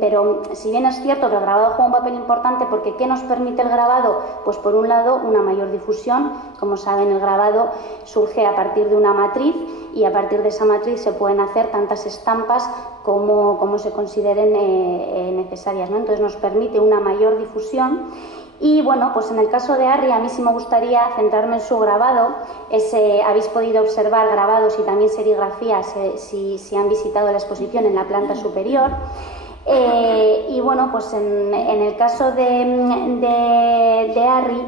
Pero si bien es cierto que el grabado juega un papel importante, porque ¿qué nos permite el grabado? Pues por un lado una mayor difusión. Como saben, el grabado surge a partir de una matriz y a partir de esa matriz se pueden hacer tantas estampas como se consideren necesarias, ¿no? Entonces nos permite una mayor difusión. Y bueno, pues en el caso de Arri, a mí sí me gustaría centrarme en su grabado. Habéis podido observar grabados y también serigrafías si han visitado la exposición en la planta superior. Y bueno, pues en el caso de Arri,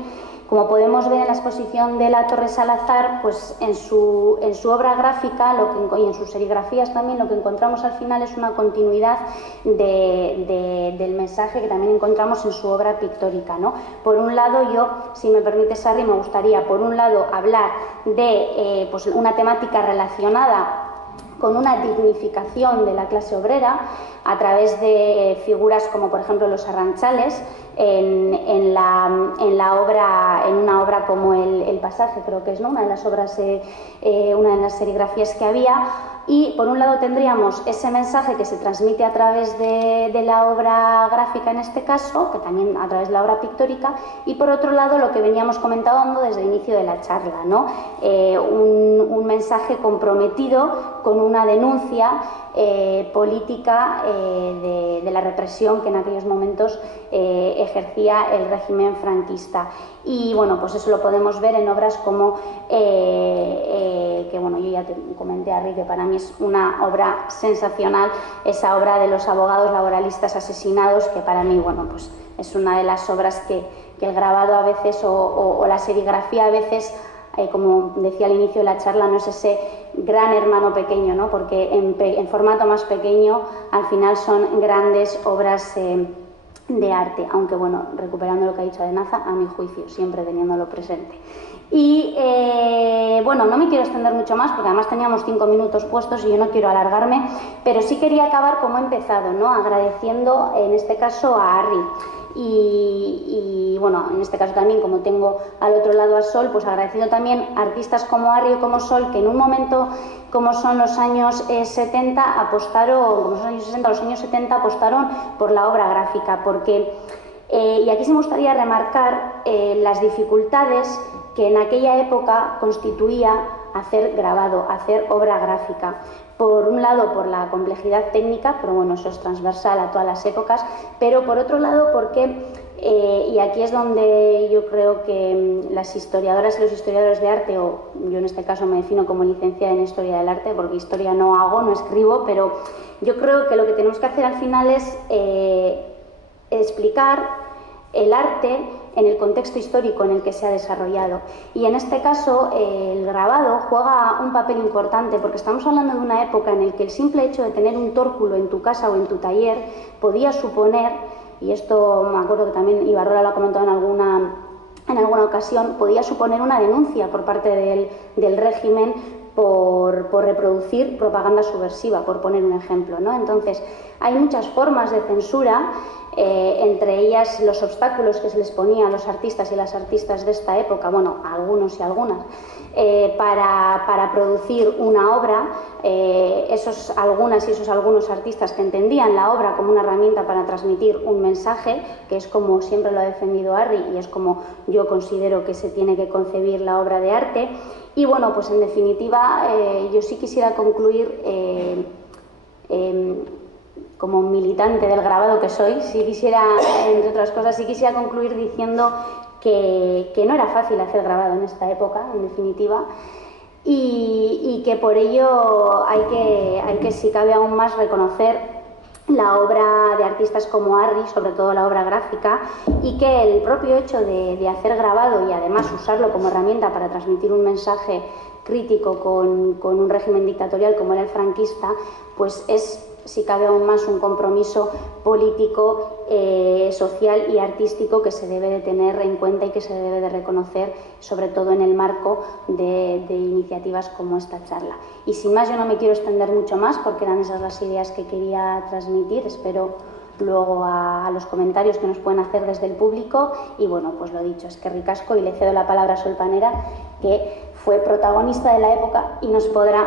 como podemos ver en la exposición de la Torre Salazar, pues en su obra gráfica y en sus serigrafías también, lo que encontramos al final es una continuidad del mensaje que también encontramos en su obra pictórica, ¿no? Por un lado, yo, si me permites, Arri, me gustaría, por un lado, hablar de pues una temática relacionada con una dignificación de la clase obrera a través de figuras como, por ejemplo, los arranchales en una obra como el Pasaje, creo que es, ¿no? Una de las obras, una de las serigrafías que había. Y por un lado tendríamos ese mensaje que se transmite a través de la obra gráfica en este caso, que también a través de la obra pictórica, y por otro lado lo que veníamos comentando desde el inicio de la charla, ¿no? Un mensaje comprometido con una denuncia política de la represión que en aquellos momentos ejercía el régimen franquista. Y bueno, pues eso lo podemos ver en obras como que bueno, yo ya te comenté, Arri, que para mí es una obra sensacional, esa obra de los abogados laboralistas asesinados, que para mí, bueno, pues es una de las obras que el grabado a veces o la serigrafía a veces, como decía al inicio de la charla, no es ese gran hermano pequeño, ¿no? Porque en formato más pequeño al final son grandes obras de arte, aunque bueno, recuperando lo que ha dicho Arenaza, a mi juicio, siempre teniéndolo presente. Y bueno, no me quiero extender mucho más porque además teníamos 5 minutos puestos y yo no quiero alargarme, pero sí quería acabar como he empezado, ¿no? Agradeciendo en este caso a Arri. Y bueno, en este caso también, como tengo al otro lado a Sol, pues agradeciendo también a artistas como Arri o como Sol, que en un momento como son los años 70 apostaron, como son los años 60, los años 70 apostaron por la obra gráfica, porque, y aquí sí me gustaría remarcar las dificultades que en aquella época constituía hacer grabado, hacer obra gráfica. Por un lado, por la complejidad técnica, pero bueno, eso es transversal a todas las épocas, pero por otro lado, porque, y aquí es donde yo creo que las historiadoras y los historiadores de arte, o yo en este caso me defino como licenciada en Historia del Arte, porque historia no hago, no escribo, pero yo creo que lo que tenemos que hacer al final es explicar el arte en el contexto histórico en el que se ha desarrollado. Y en este caso el grabado juega un papel importante porque estamos hablando de una época en la que el simple hecho de tener un tórculo en tu casa o en tu taller podía suponer, y esto me acuerdo que también Ibarrola lo ha comentado en alguna ocasión, podía suponer una denuncia por parte del régimen por reproducir propaganda subversiva, por poner un ejemplo, ¿no? Entonces, hay muchas formas de censura, entre ellas los obstáculos que se les ponía a los artistas y las artistas de esta época, bueno, a algunos y algunas, para producir una obra. Esos algunas y esos algunos artistas que entendían la obra como una herramienta para transmitir un mensaje, que es como siempre lo ha defendido Arri y es como yo considero que se tiene que concebir la obra de arte. Y bueno, pues en definitiva, yo sí quisiera concluir como militante del grabado que soy, sí quisiera, entre otras cosas, sí quisiera concluir diciendo que no era fácil hacer grabado en esta época, en definitiva, y que por ello hay que, si cabe aún más, reconocer la obra de artistas como Arri, sobre todo la obra gráfica, y que el propio hecho de hacer grabado y además usarlo como herramienta para transmitir un mensaje crítico con un régimen dictatorial como era el franquista, pues es, si cabe aún más, un compromiso político, social y artístico que se debe de tener en cuenta y que se debe de reconocer, sobre todo en el marco de iniciativas como esta charla. Y sin más, yo no me quiero extender mucho más porque eran esas las ideas que quería transmitir. Espero luego a los comentarios que nos pueden hacer desde el público y bueno, pues lo dicho, es que ricasco, y le cedo la palabra a Sol Panera, que fue protagonista de la época y nos podrá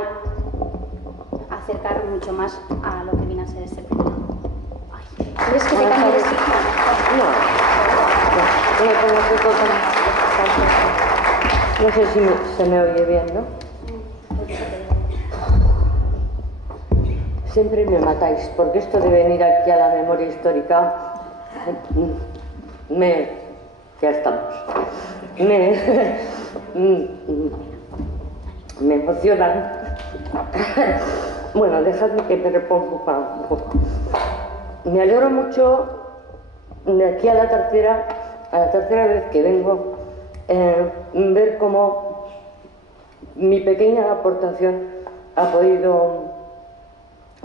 acercar mucho más a lo que viene a ser este periodo. ¿Quieres que te cambie de sitio? No sé si se me oye bien, ¿no? Siempre me matáis, porque esto de venir aquí a la memoria histórica, ya estamos, me emocionan. Bueno, dejadme que me reponga un poco. Me alegro mucho de aquí a la tercera vez que vengo, ver cómo mi pequeña aportación ha podido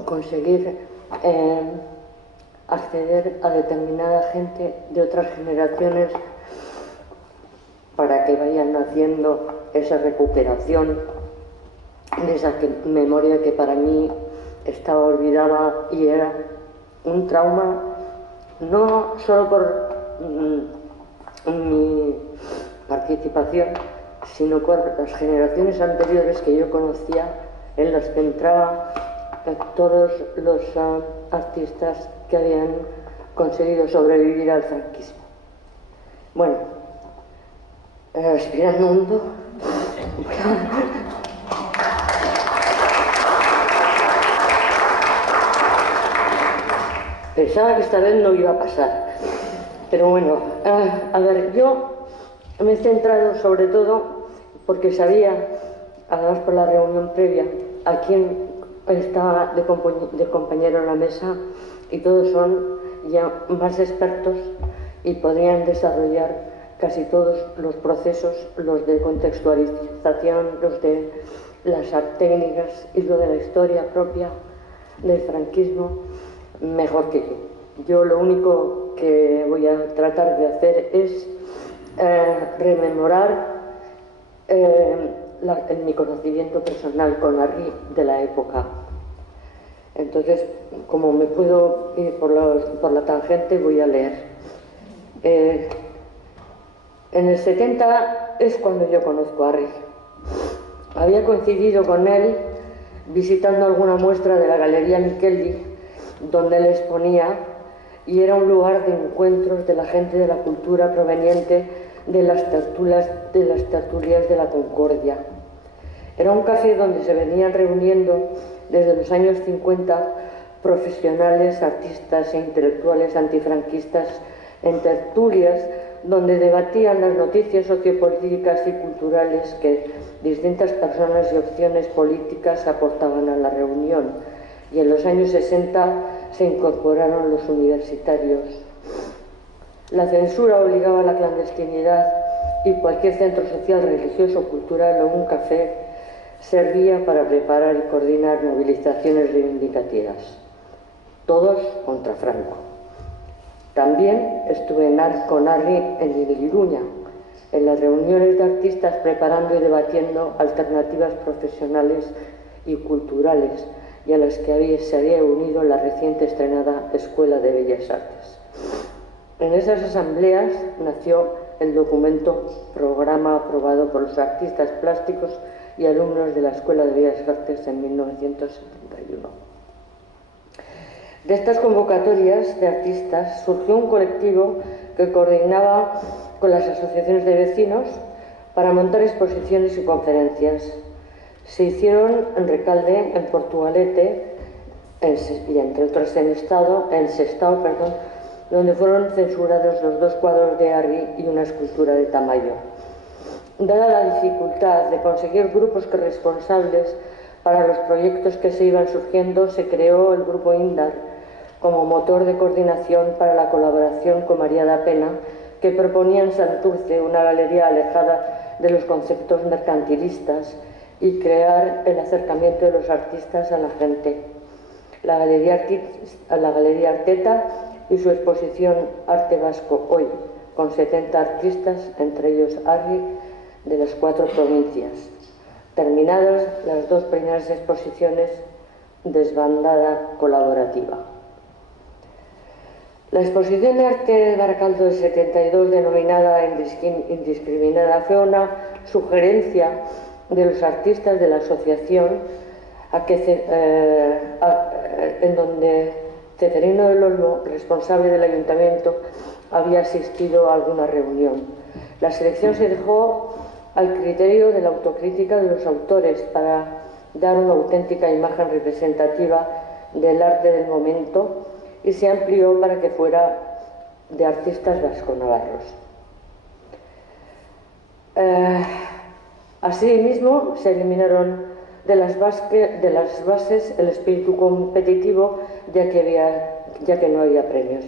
conseguir acceder a determinada gente de otras generaciones para que vayan haciendo esa recuperación de esa memoria que para mí estaba olvidada y era un trauma, no solo por mi participación, sino por las generaciones anteriores que yo conocía, en las que entraba todos los artistas que habían conseguido sobrevivir al franquismo. Bueno, respirando hondo. Pensaba que esta vez no iba a pasar, pero bueno, a ver, yo me he centrado sobre todo porque sabía, además por la reunión previa, a quién estaba de compañero en la mesa, y todos son ya más expertos y podrían desarrollar casi todos los procesos, los de contextualización, los de las técnicas y lo de la historia propia del franquismo, mejor que yo. Yo lo único que voy a tratar de hacer es rememorar en mi conocimiento personal con Arri de la época. Entonces, como me puedo ir por la tangente, voy a leer. En el 70 es cuando yo conozco a Arri. Había coincidido con él visitando alguna muestra de la Galería Miqueldi, donde él exponía, y era un lugar de encuentros de la gente de la cultura proveniente de las tertulias de la Concordia. Era un café donde se venían reuniendo desde los años 50 profesionales, artistas e intelectuales antifranquistas en tertulias donde debatían las noticias sociopolíticas y culturales que distintas personas y opciones políticas aportaban a la reunión. Y en los años 60 se incorporaron los universitarios. La censura obligaba a la clandestinidad y cualquier centro social, religioso, cultural o un café servía para preparar y coordinar movilizaciones reivindicativas. Todos contra Franco. También estuve con Arri en Iruña, en las reuniones de artistas preparando y debatiendo alternativas profesionales y culturales, y a las que se había unido la reciente estrenada Escuela de Bellas Artes. En esas asambleas nació el documento Programa aprobado por los artistas plásticos y alumnos de la Escuela de Bellas Artes en 1971. De estas convocatorias de artistas surgió un colectivo que coordinaba con las asociaciones de vecinos para montar exposiciones y conferencias. Se hicieron en Recalde, en Portugalete y entre otras en Sestao, donde fueron censurados los 2 cuadros de Arri y una escultura de Tamayo. Dada la dificultad de conseguir grupos responsables para los proyectos que se iban surgiendo, se creó el Grupo Indar como motor de coordinación para la colaboración con María da Pena, que proponía en Santurce una galería alejada de los conceptos mercantilistas y crear el acercamiento de los artistas a la gente. La Galería Arteta y su exposición Arte Vasco Hoy, con 70 artistas, entre ellos Arri, de las 4 provincias. Terminadas las 2 primeras exposiciones, desbandada colaborativa. La exposición de arte de Baracaldo del 72, denominada Indiscriminada, fue una sugerencia de los artistas de la asociación en donde Ceferino del Olmo, responsable del ayuntamiento, había asistido a alguna reunión. La selección se dejó al criterio de la autocrítica de los autores para dar una auténtica imagen representativa del arte del momento y se amplió para que fuera de artistas vasco-navarros. Asimismo, se eliminaron de las bases el espíritu competitivo, ya que no había premios.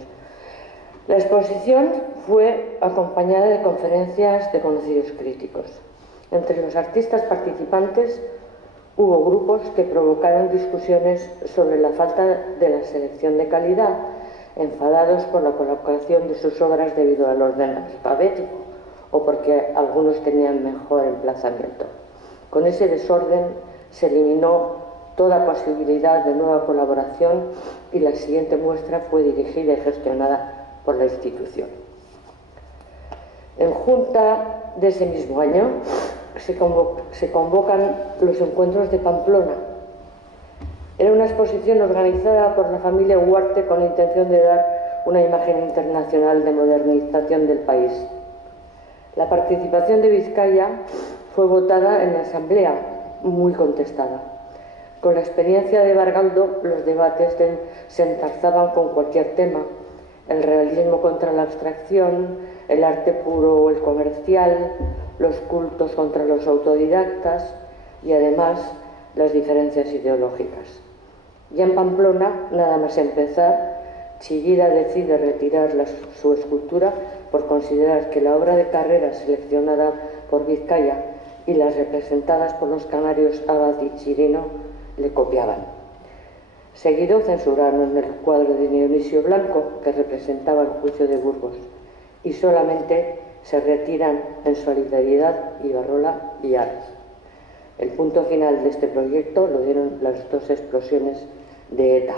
La exposición fue acompañada de conferencias de conocidos críticos. Entre los artistas participantes hubo grupos que provocaron discusiones sobre la falta de la selección de calidad, enfadados por la colocación de sus obras debido al orden alfabético o porque algunos tenían mejor emplazamiento. Con ese desorden se eliminó toda posibilidad de nueva colaboración y la siguiente muestra fue dirigida y gestionada por la institución. En junta de ese mismo año se convocan los encuentros de Pamplona. Era una exposición organizada por la familia Huarte con la intención de dar una imagen internacional de modernización del país. La participación de Vizcaya fue votada en la asamblea, muy contestada. Con la experiencia de Bargaldo, los debates se entarzaban con cualquier tema: el realismo contra la abstracción, el arte puro o el comercial, los cultos contra los autodidactas y además las diferencias ideológicas. Ya en Pamplona, nada más empezar, Chillida decide retirar su escultura por considerar que la obra de Carrera seleccionada por Vizcaya y las representadas por los canarios Abad y Chirino le copiaban. Seguido censuraron el cuadro de Dionisio Blanco, que representaba el juicio de Burgos, y solamente se retiran en solidaridad Ibarrola y Ares. El punto final de este proyecto lo dieron las dos explosiones de ETA.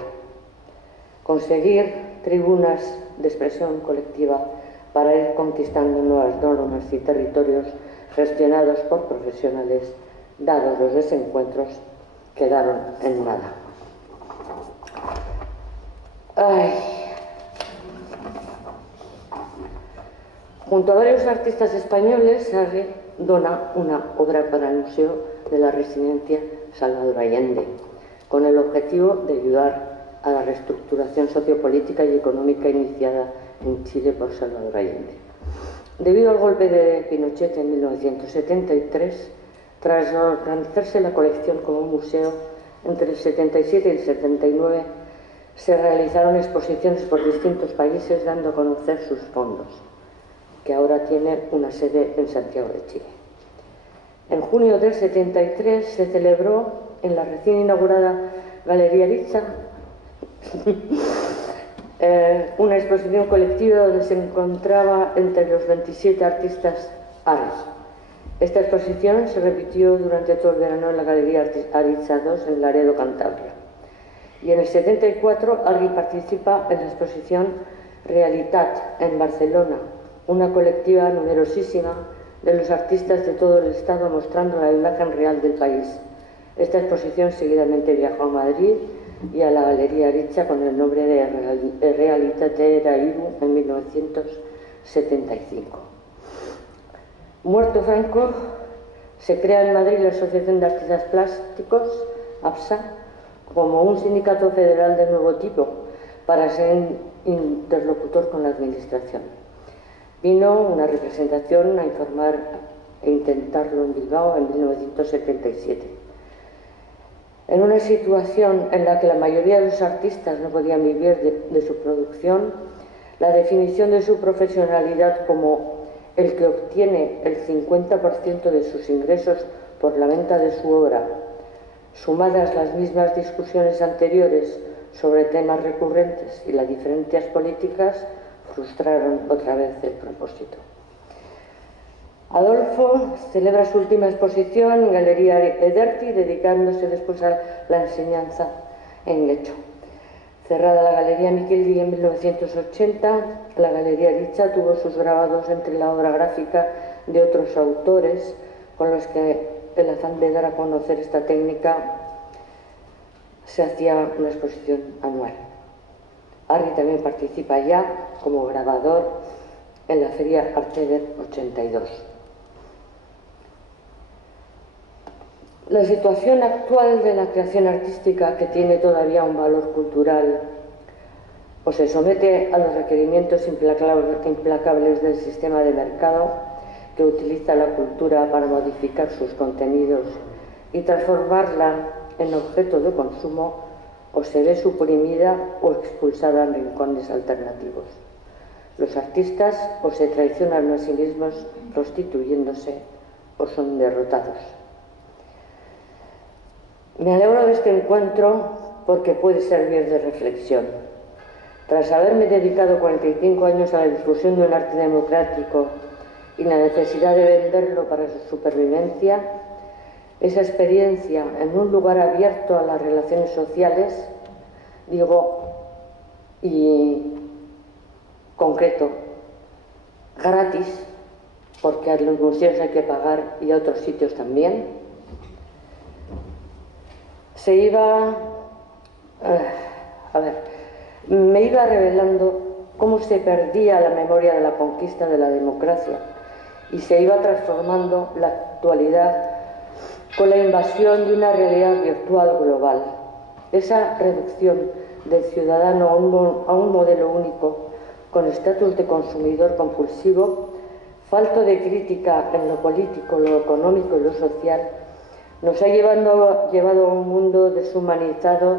Conseguir tribunas de expresión colectiva para ir conquistando nuevas normas y territorios gestionados por profesionales, dados los desencuentros, quedaron en nada. Junto a varios artistas españoles, Arri dona una obra para el Museo de la Residencia Salvador Allende, con el objetivo de ayudar a la reestructuración sociopolítica y económica iniciada en Chile por Salvador Allende. Debido al golpe de Pinochet en 1973, tras organizarse la colección como museo, entre el 77 y el 79 se realizaron exposiciones por distintos países dando a conocer sus fondos, que ahora tiene una sede en Santiago de Chile. En junio del 73 se celebró en la recién inaugurada Galería Aritza una exposición colectiva donde se encontraba entre los 27 artistas Ares. Esta exposición se repitió durante todo el verano en la Galería Aritza II en Laredo, Cantabria. Y en el 74 Arri participa en la exposición Realitat en Barcelona, una colectiva numerosísima de los artistas de todo el Estado mostrando la imagen real del país. Esta exposición seguidamente viajó a Madrid y a la Galería Aritza con el nombre de Realitate Erairu en 1975. Muerto Franco, se crea en Madrid la Asociación de Artistas Plásticos, APSA, como un sindicato federal de nuevo tipo para ser interlocutor con la administración. Vino una representación a informar e intentarlo en Bilbao en 1977. En una situación en la que la mayoría de los artistas no podían vivir de su producción, la definición de su profesionalidad como el que obtiene el 50% de sus ingresos por la venta de su obra, sumadas las mismas discusiones anteriores sobre temas recurrentes y las diferencias políticas, frustraron otra vez el propósito. Adolfo celebra su última exposición en Galería Ederti, dedicándose después a la enseñanza en Guecho. Cerrada la Galería Miqueldi en 1980, la Galería Aritza tuvo sus grabados entre la obra gráfica de otros autores, con los que el afán de dar a conocer esta técnica se hacía una exposición anual. Arri también participa ya como grabador en la Feria Arteder 82. La situación actual de la creación artística, que tiene todavía un valor cultural, o se somete a los requerimientos implacables del sistema de mercado que utiliza la cultura para modificar sus contenidos y transformarla en objeto de consumo, o se ve suprimida o expulsada en rincones alternativos. Los artistas o se traicionan a sí mismos prostituyéndose o son derrotados. Me alegro de este encuentro porque puede servir de reflexión. Tras haberme dedicado 45 años a la difusión de un arte democrático y la necesidad de venderlo para su supervivencia, esa experiencia en un lugar abierto a las relaciones sociales, digo, y concreto, gratis, porque a los museos hay que pagar y a otros sitios también, me iba revelando cómo se perdía la memoria de la conquista de la democracia y se iba transformando la actualidad con la invasión de una realidad virtual global. Esa reducción del ciudadano a un modelo único, con estatus de consumidor compulsivo, falto de crítica en lo político, lo económico y lo social, nos ha llevado a un mundo deshumanizado,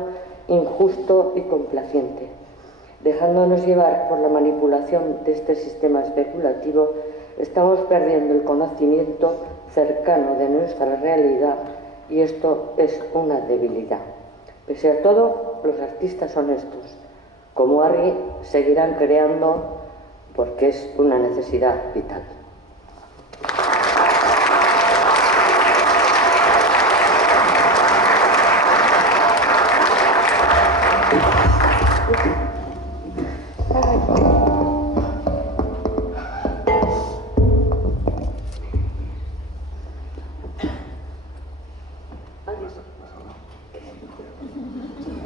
injusto y complaciente. Dejándonos llevar por la manipulación de este sistema especulativo, estamos perdiendo el conocimiento cercano de nuestra realidad y esto es una debilidad. Pese a todo, los artistas honestos, como Arri, seguirán creando porque es una necesidad vital.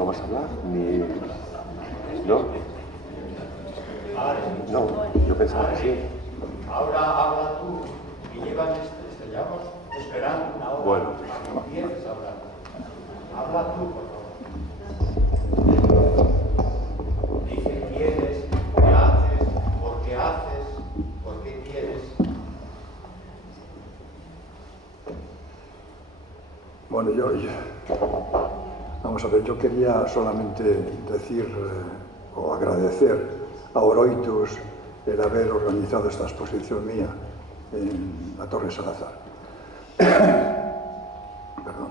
¿No vas a hablar? Ni... ¿No? No, yo pensaba que sí. Ahora habla tú y llevamos esperando una hora. Bueno. Empieces a hablar. Habla tú, por favor. Dice quién eres, qué haces, por qué haces, por qué quieres. Bueno, vamos a ver, yo quería solamente decir o agradecer a Oroitus el haber organizado esta exposición mía en la Torre Salazar. Perdón.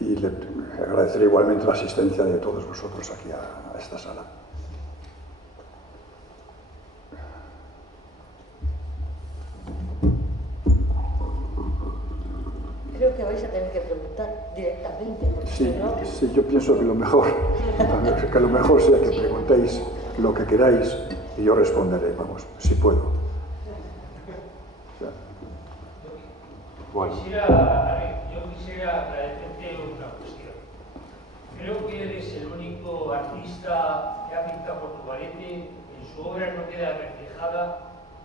Y le agradeceré igualmente la asistencia de todos vosotros aquí a esta sala. Creo que vais a tener que preguntar directamente. Sí, sí, yo pienso que lo mejor sea que preguntéis lo que queráis y yo responderé, vamos, si puedo. Bueno. Yo quisiera agradecerte una cuestión. Creo que eres el único artista que ha pintado Portugalete. En su obra no queda reflejada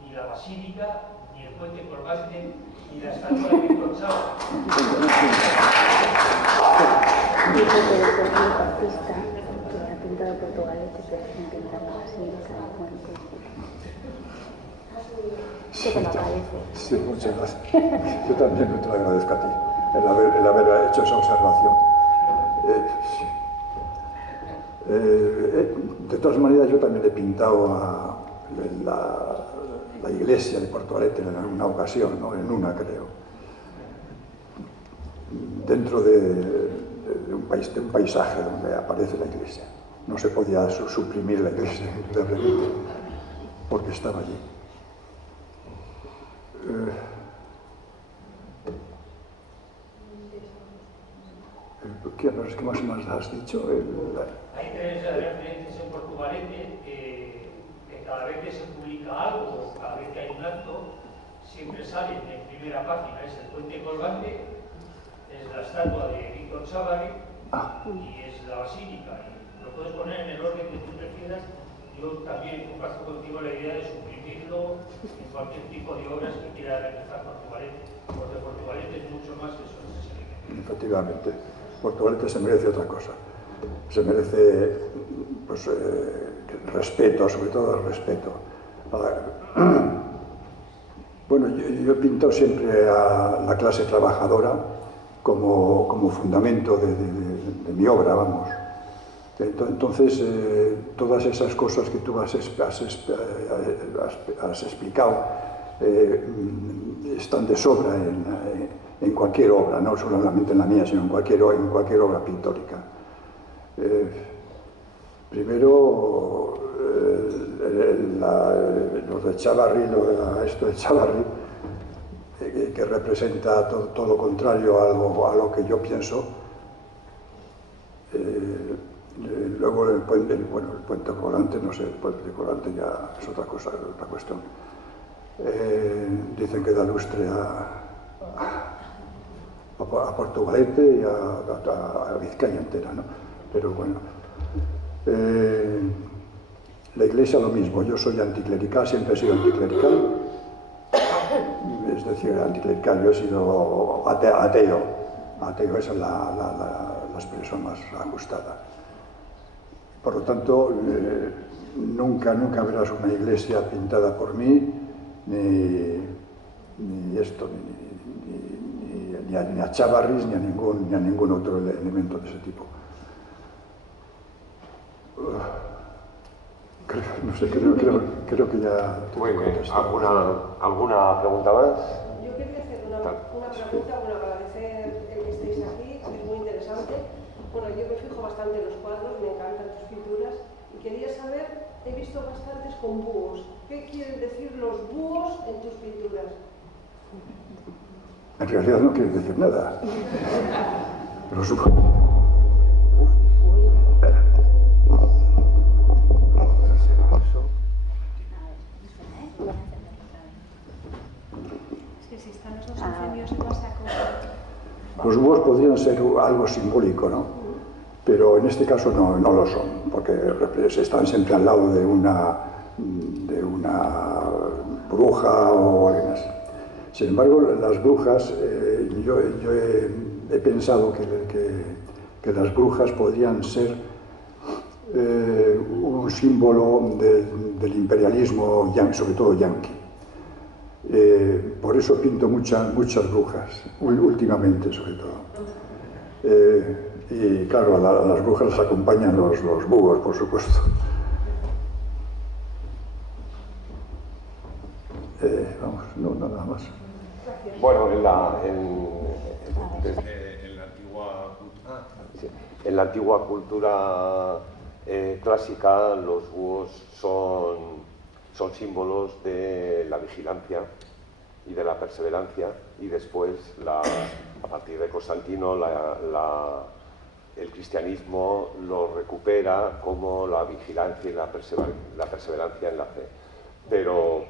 ni la basílica, ni el puente colgante, ni la estatua de Víctor Chávez. Dice que eres el único artista que ha pintado Portugalete, pero sin pintar la basílica, el puente. ¿Qué te lo agradece? Sí, muchas gracias. Yo también te lo agradezco a ti, el haber hecho esa observación. De todas maneras, yo también he pintado la iglesia de Portugalete en una ocasión, ¿no? En una, creo. Dentro de un paisaje donde aparece la iglesia. No se podía suprimir la iglesia, indudablemente, porque estaba allí. ¿Qué más has dicho? Hay tres referentes en Portugalete que cada vez que se publica algo, cada vez que hay un acto, siempre salen en primera página. Es el puente colgante, es la estatua de Víctor Chávez y es la basílica. Y lo puedes poner en el orden que tú prefieras. Yo también comparto contigo la idea de suprimirlo en cualquier tipo de obras que quiera reflejar Portugalete, porque Portugalete es mucho más que esos tres elementos. Efectivamente, Portugalete se merece otra cosa. Se merece, pues, respeto, sobre todo el respeto. Bueno, yo he pintado siempre a la clase trabajadora como fundamento de mi obra, vamos. Entonces, todas esas cosas que tú has explicado están de sobra en cualquier obra, no solamente en la mía, sino en cualquier obra pictórica. Primero, lo de Chávarri, esto de Chávarri, que representa todo lo contrario a lo que yo pienso. Luego el puente colgante, no sé, el puente colgante ya es otra cosa, otra cuestión. Dicen que da lustre a Portugalete y a Vizcaya entera, ¿no? Pero bueno, la iglesia lo mismo. Yo soy anticlerical, siempre he sido anticlerical, es decir, anticlerical. Yo he sido ateo, esa es la expresión más ajustada. Por lo tanto, nunca verás una iglesia pintada por mí, ni a Chávarri, ni a ningún otro elemento de ese tipo. Creo que ya... Muy bien. ¿Alguna pregunta más? Yo quería hacer una pregunta, bueno, agradecer que estéis aquí, es muy interesante. Bueno, yo me fijo bastante en los cuadros, me encantan tus pinturas y quería saber, he visto bastantes con búhos. ¿Qué quieren decir los búhos en tus pinturas? En realidad no quieren decir nada. Los búhos... Es que si están los dos incendios en Masaco... Los búhos podrían ser algo simbólico, ¿no? Pero en este caso no lo son, porque están siempre al lado de una bruja o alguien más. Sin embargo, las brujas, yo he pensado que las brujas podrían ser un símbolo del imperialismo, sobre todo yanqui. Por eso pinto muchas brujas, últimamente sobre todo. Y claro, a las brujas las acompañan los búhos, por supuesto. Vamos, nada más. Bueno, en la antigua cultura clásica, los búhos son símbolos de la vigilancia y de la perseverancia, y después, a partir de Constantino, el cristianismo lo recupera como la vigilancia y la perseverancia en la fe. Pero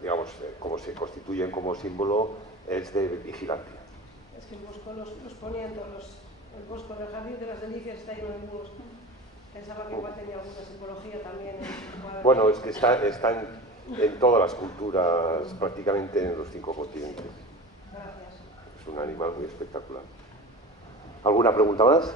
digamos, como se constituyen como símbolo, es de vigilancia. Es que el Bosco los ponían todos, el Bosco del Jardín de las Delicias está lleno de búhos. Pensaba que igual tenía alguna simbología también. Bueno, es que están en todas las culturas, prácticamente en los 5 continentes. Gracias. Es un animal muy espectacular. ¿Alguna pregunta más?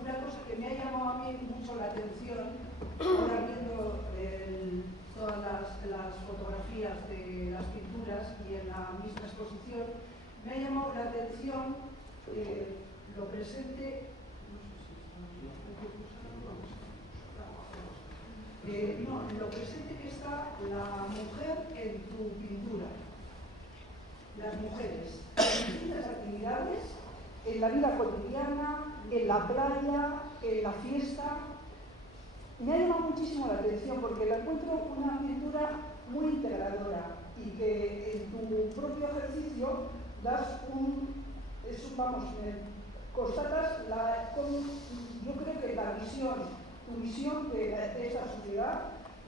Una cosa que me ha llamado a mí mucho la atención, ahora viendo todas las fotografías de las pinturas y en la misma exposición, me ha llamado la atención lo presente, lo presente que está la mujer en tu pintura. Las mujeres en distintas actividades, en la vida cotidiana, en la playa, en la fiesta. Me ha llamado muchísimo la atención porque la encuentro una pintura muy integradora y que en tu propio ejercicio das constatas yo creo que tu visión de esta sociedad,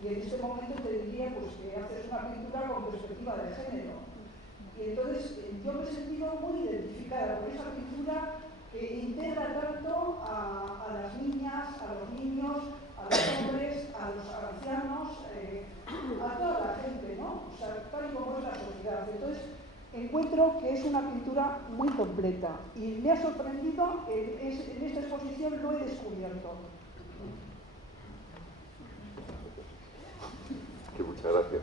y en este momento te diría pues, que haces una pintura con perspectiva de género. Y entonces yo me he sentido muy identificada con esa pintura que integra tanto a las niñas, a los niños, a los hombres, a los ancianos, a toda la gente, ¿no? O sea, tal y como es la sociedad. Entonces, encuentro que es una pintura muy completa y me ha sorprendido, en esta exposición lo he descubierto. Muchas gracias.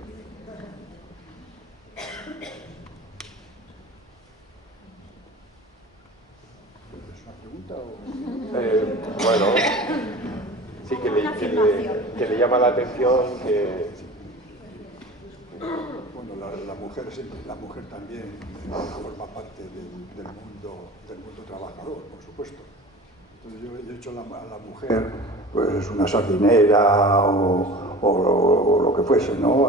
¿Es una pregunta o...? Bueno, sí que le llama la atención que... Bueno, la mujer también forma parte del mundo trabajador, por supuesto. Entonces yo he hecho a la mujer, pues una sardinera o lo que fuese, ¿no?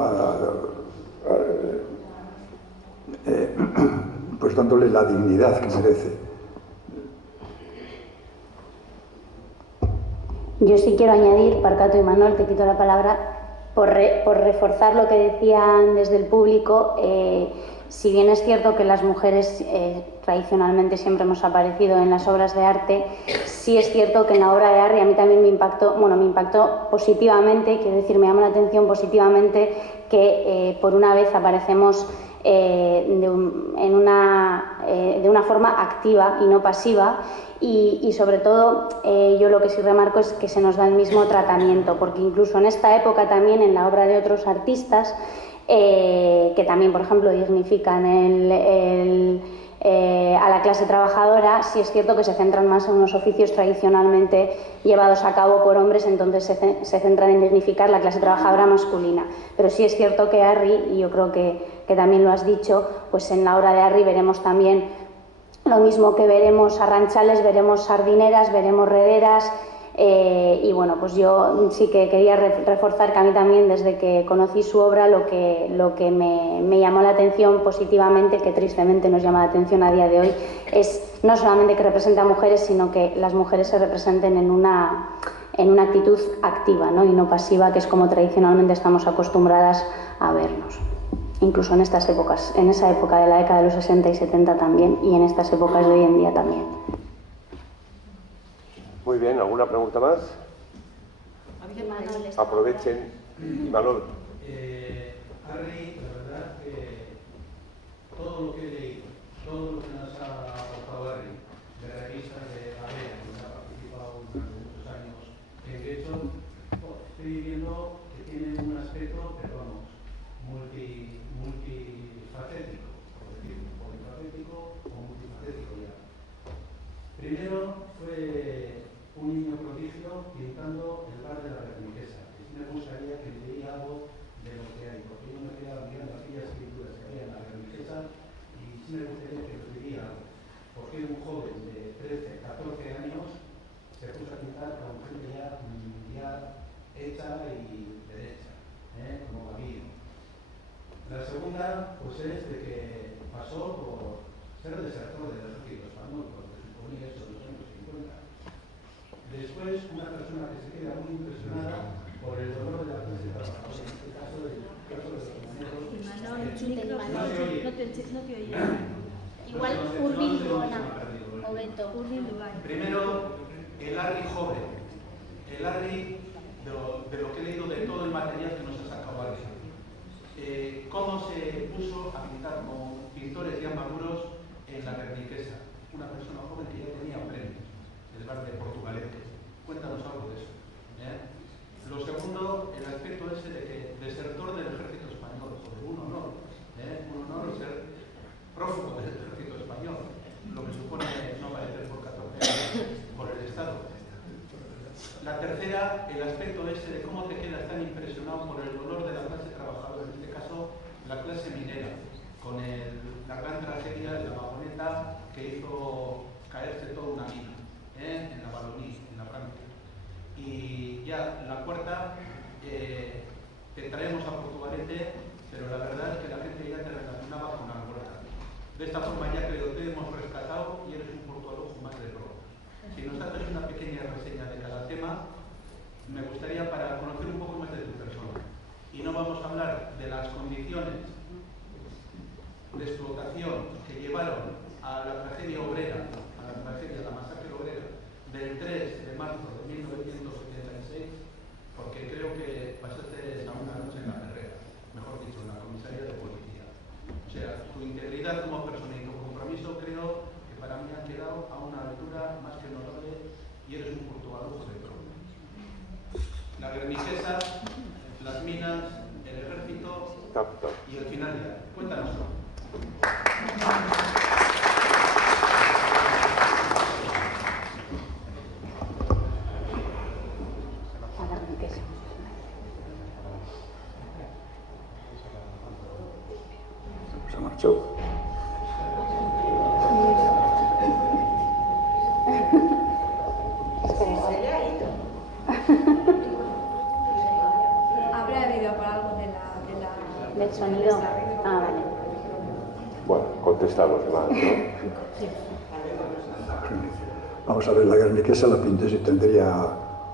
Pues dándole la dignidad que merece. Yo sí quiero añadir, Parcato y Manuel, te quito la palabra, por reforzar lo que decían desde el público. Si bien es cierto que las mujeres tradicionalmente siempre hemos aparecido en las obras de arte, sí es cierto que en la obra de Arri a mí también me impactó positivamente, quiero decir, me llama la atención positivamente que por una vez aparecemos de una forma activa y no pasiva, y sobre todo yo lo que sí remarco es que se nos da el mismo tratamiento, porque incluso en esta época también en la obra de otros artistas que también, por ejemplo, dignifican a la clase trabajadora, sí es cierto que se centran más en unos oficios tradicionalmente llevados a cabo por hombres, entonces se centran en dignificar la clase trabajadora masculina. Pero sí es cierto que Arri, y yo creo que también lo has dicho, pues en la obra de Arri veremos también lo mismo que veremos arranchales, veremos sardineras, veremos rederas. Y bueno, pues yo sí que quería reforzar que a mí también, desde que conocí su obra, lo que me llamó la atención positivamente, que tristemente nos llama la atención a día de hoy, es no solamente que represente a mujeres, sino que las mujeres se representen en una en una actitud activa, ¿no? Y no pasiva, que es como tradicionalmente estamos acostumbradas a vernos. Incluso en estas épocas, en esa época de la década de los 60 y 70 también, y en estas épocas de hoy en día también. Muy bien, ¿alguna pregunta más? Aprovechen. Imanol. Harry, la verdad que todo lo que he leído, todo lo que nos ha aportado Harry, de revistas de Avea, que ha participado durante muchos años, que de hecho estoy viendo que tiene un aspecto, pero vamos, multifacético, por decirlo, polifacético o multifacético ya. Primero fue un niño prodigio pintando el bar de la Berniquesa. Me gustaría que me diera algo de lo que hay, porque yo me quedaba mirando aquellas pinturas que había en la Berniquesa y sí me gustaría que nos diría algo. Porque un joven de 13, 14 años se puso a pintar con gente ya hecha y derecha, como Gavío. La segunda, pues es de que pasó por ser desertor del ejército español, porque suponía eso en los años 50. Después, una persona que se queda muy impresionada por el dolor de la clase trabajadora, en este caso del caso de los mineros. No te oye. Igual Urbin Lugana o Beto. Primero, el Harry joven. El Harry de lo que he leído de todo el material que nos ha sacado Harry. Cómo se puso a pintar con pintores ya maduros en la Berniquesa. Una persona joven que ya tenía premios, el bar de Portugalete. Cuéntanos algo de eso. Lo segundo, el aspecto ese de que desertor del ejército español, sobre un honor ser prófugo del ejército español, lo que supone no padecer por 14 años por el Estado. La tercera, el aspecto ese de cómo te quedas tan impresionado por el dolor de la clase trabajadora, en este caso la clase minera, con la gran tragedia de la vagoneta que hizo caerse toda una mina en la Wallonie, en la Francia. Y ya la cuarta, te traemos a Portugalete, pero la verdad es que la gente ya te relacionaba con Angola. De esta forma ya creo que te hemos rescatado y eres un portualujo más de pro. Si nos haces una pequeña reseña de cada tema, me gustaría para conocer un poco más de tu persona. Y no vamos a hablar de las condiciones de explotación que llevaron a la tragedia obrera, la masacre obrera, del 3 de marzo de 1976, porque creo que pasaste a una noche en la carrera, mejor dicho, en la comisaría de policía. O sea, tu integridad como persona y tu compromiso creo que para mí han quedado a una altura más que notable y eres un portugalujo de pro. La Berniquesa, las minas, el ejército y el final ya. Cuéntanos. Se marchó. ¿Habrá habido por algo del sonido? Ah, vale. Bueno, contestamos más, ¿no? Vamos a ver, la Guerniquesa la pinté si tendría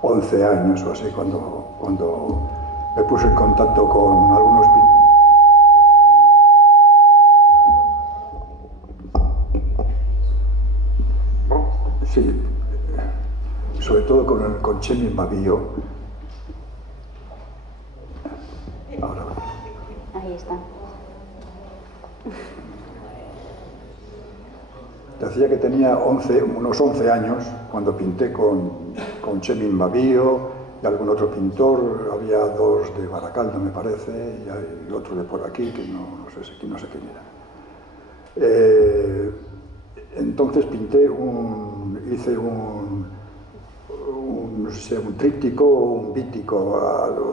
11 años o así, cuando me puse en contacto con algunos pintores. Sí, sobre todo con Chemi Bavío. Ahora. Ahí está. Decía que tenía unos 11 años cuando pinté con Chemi Bavío y algún otro pintor. Había dos de Baracaldo, me parece, y hay otro de por aquí, que no sé quién era. Entonces hice un tríptico o un vítico,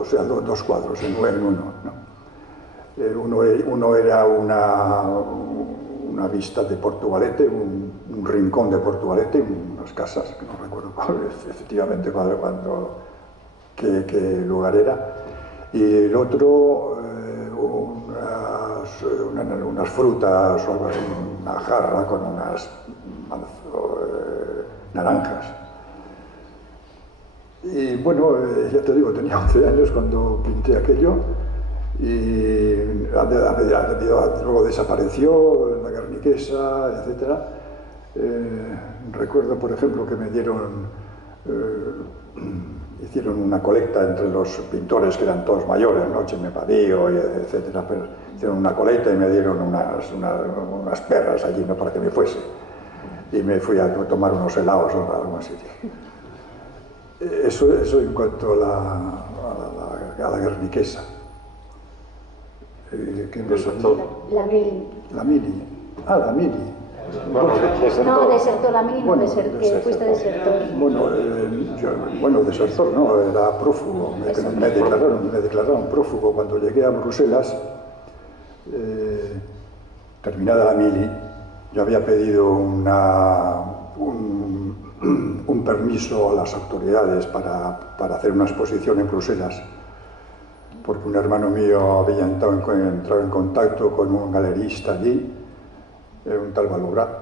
o sea, dos cuadros en uno, ¿no? Uno era una vista de Portugalete, un rincón de Portugalete, unas casas, que no recuerdo efectivamente qué lugar era, y el otro unas frutas o algo así, una jarra con unas naranjas. Y bueno, ya te digo, tenía 11 años cuando pinté aquello y luego desapareció la Guerniquesa, etc. Recuerdo, por ejemplo, que me dieron, hicieron una colecta entre los pintores que eran todos mayores, ¿no? Cheme Padillo, etc. Pero hicieron una colecta y me dieron unas perras allí, ¿no? Para que me fuese. Y me fui a tomar unos helados o algo así. Eso en cuanto a la Guerniquesa. ¿Qué me pasó? La Mili. La Mili. Ah, la Mili. No, desertor, la Mili no, Bueno, que fuiste desertor. Bueno, desertor no, era prófugo. Me declararon prófugo cuando llegué a Bruselas. Terminada la Mili, yo había pedido un permiso a las autoridades para hacer una exposición en Bruselas, porque un hermano mío había entrado en contacto con un galerista allí, un tal Valobra,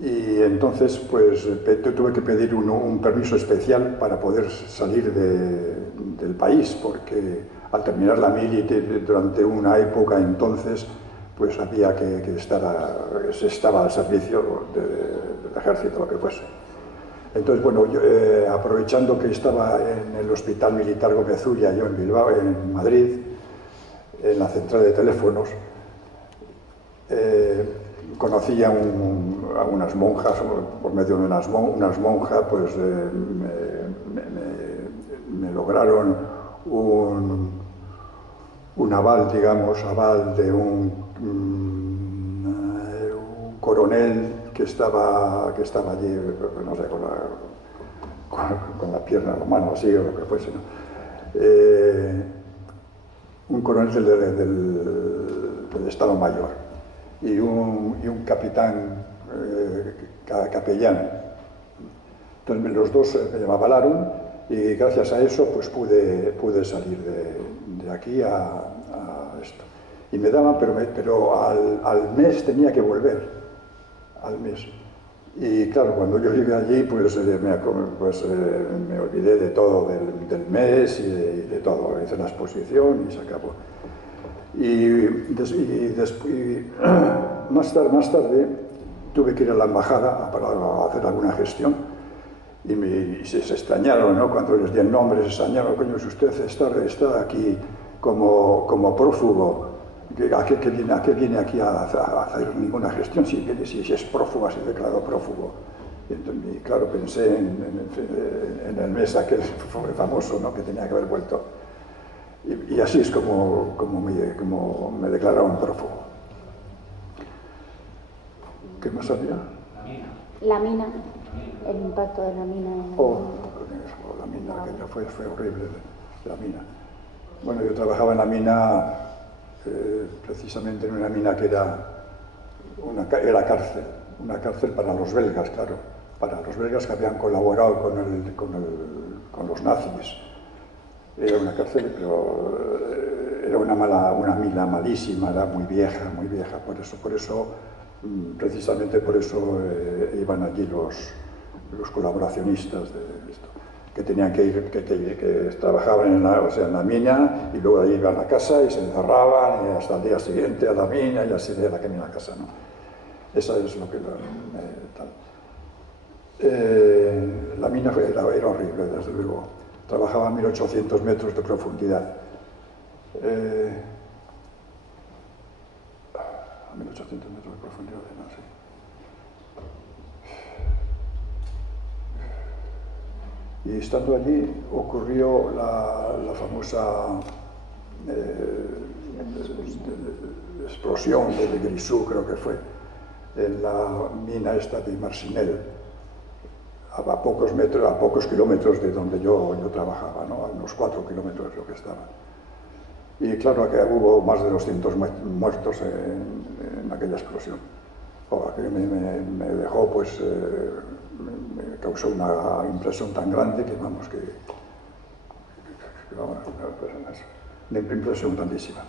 y entonces pues tuve que pedir un permiso especial para poder salir del país, porque al terminar la mili durante una época entonces pues había se estaba al servicio del ejército, lo que fuese. Entonces, bueno, yo, aprovechando que estaba en el Hospital Militar Gómez Ulla, yo en Bilbao, en Madrid, en la central de teléfonos, conocí a unas monjas, por medio de unas monjas, pues me lograron un aval, digamos, de un coronel que estaba allí, no sé, con la pierna o la mano así o lo que fuese, ¿no? Un coronel del Estado Mayor y un capitán capellán. Entonces los dos me avalaron y gracias a eso pues pude salir de aquí a esto. Y me daban, pero al mes tenía que volver, al mes. Y claro, cuando yo llegué allí, pues me olvidé de todo, del mes y de todo. Hice la exposición y se acabó. Y más tarde tuve que ir a la embajada para hacer alguna gestión. Y se extrañaron, ¿no? Cuando les di el nombre, se extrañaron, coño, si usted está aquí como prófugo, ¿a qué viene aquí a hacer ninguna gestión? Si es prófugo, si declarado prófugo. Y claro, pensé en el mes aquel famoso, ¿no? Que tenía que haber vuelto. Y así es como me declararon prófugo. ¿Qué más había? La mina. El impacto de la mina. La mina, aquello fue horrible, la mina. Bueno, yo trabajaba en la mina, precisamente en una mina que era cárcel, una cárcel para los belgas, claro, para los belgas que habían colaborado con los nazis. Era una cárcel, pero era una mina malísima, era muy vieja, por eso, precisamente por eso iban allí los colaboracionistas de esto, que tenían que ir, que trabajaban en la mina y luego allí iban a casa y se encerraban y hasta el día siguiente a la mina y así de la que viene a casa, ¿no? Esa es lo que la mina era horrible, desde luego. Trabajaba a 1800 metros de profundidad. A 1800 metros de profundidad, no sé. Y estando allí ocurrió la famosa explosión de Grisú, creo que fue, en la mina esta de Marcinelle, a pocos kilómetros de donde yo trabajaba, ¿no? A unos 4 kilómetros creo que estaba. Y claro que hubo más de 200 muertos en aquella explosión. Aquello me dejó, pues, me causó una impresión tan grande que vamos, una impresión grandísima.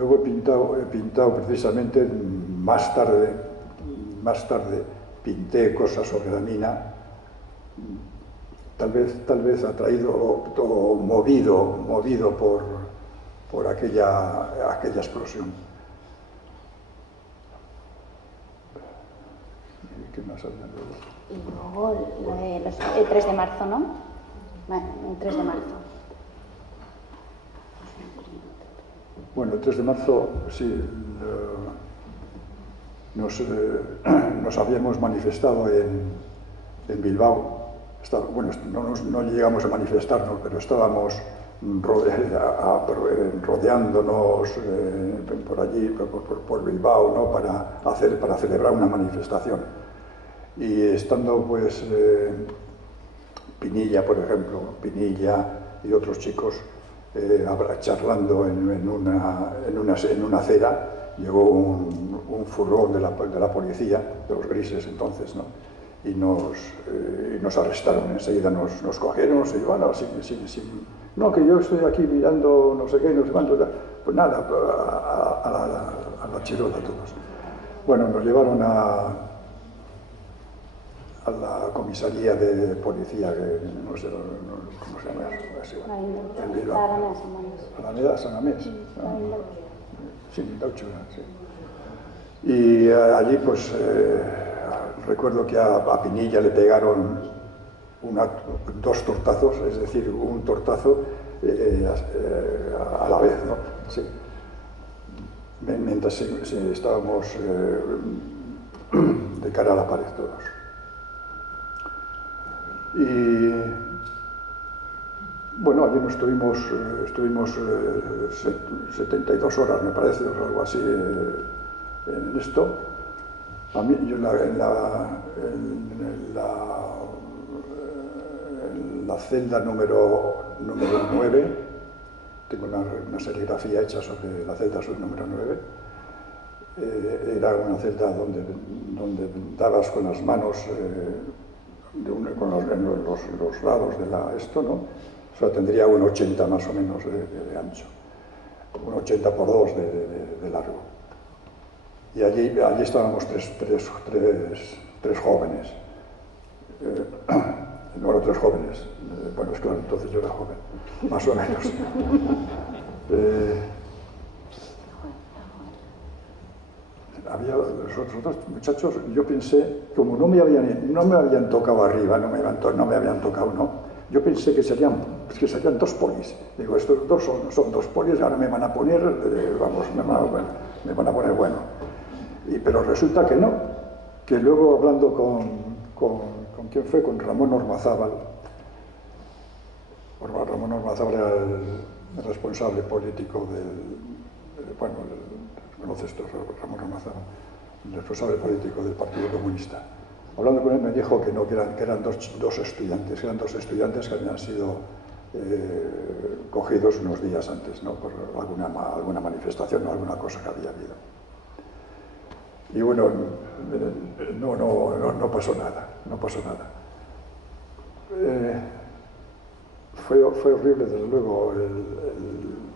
Luego he pintado precisamente más tarde pinté cosas sobre la mina, tal vez atraído o movido por aquella explosión. ¿Qué más había luego? Y luego el 3 de marzo, ¿no? Bueno, el 3 de marzo. Bueno, el 3 de marzo, sí, nos habíamos manifestado en Bilbao. Bueno, no llegamos a manifestarnos, pero estábamos rodeándonos por allí, por Bilbao, ¿no? para celebrar una manifestación. Y estando, pues, Pinilla, por ejemplo, Pinilla y otros chicos charlando en una acera, llegó un furgón de la policía, de los grises entonces, ¿no? Y nos arrestaron, enseguida nos cogieron, y bueno, no, que yo estoy aquí mirando no sé qué, no sé cuánto, pues nada, a la chirola todos. Bueno, nos llevaron a la comisaría de policía, que no sé cómo se llama eso. Alameda San Mamés. Sí, Indaucho, sí. Y allí, pues, recuerdo que a Pinilla le pegaron dos tortazos, es decir, un tortazo a la vez, ¿no? Sí. Mientras estábamos de cara a la pared todos. Y bueno, allí nos estuvimos 72 horas, me parece, o algo así, en esto. A mí, yo en la celda número 9, tengo una serigrafía hecha sobre la celda número 9, era una celda donde dabas con las manos en los lados de esto, ¿no? O sea, tendría un 80 más o menos de ancho, un 80 por 2 de largo. Y allí estábamos tres jóvenes. Bueno, tres jóvenes. Bueno, es claro, entonces yo era joven, más o menos. Había los otros muchachos, yo pensé, como no me habían tocado arriba, no me habían tocado, no, yo pensé que serían 2 polis. Digo, estos dos son 2 polis, ahora me van a poner, me van a poner bueno. Pero resulta que no, que luego hablando con ¿quién fue? Con Ramón Ormazábal. Ramón Ormazábal era el responsable político conoces esto, Ramón Ormazábal, el responsable político del Partido Comunista. Hablando con él me dijo que no, que eran dos estudiantes, que habían sido cogidos unos días antes, ¿no? Por alguna manifestación o alguna cosa que había habido. Y bueno, no pasó nada, Fue horrible, desde luego,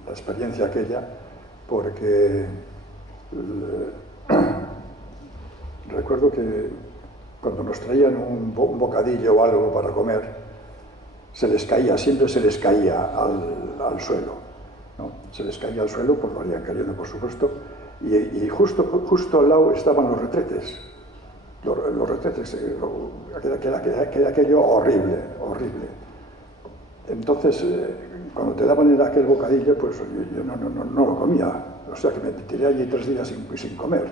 la experiencia aquella, porque recuerdo que cuando nos traían un bocadillo o algo para comer, siempre se les caía al suelo, ¿no? Se les caía al suelo, pues lo harían cayendo, por supuesto, y justo al lado estaban los retretes. Los retretes, que era aquello horrible. Entonces, cuando te daban aquel bocadillo, pues yo no lo comía. O sea que me tiré allí 3 días sin comer.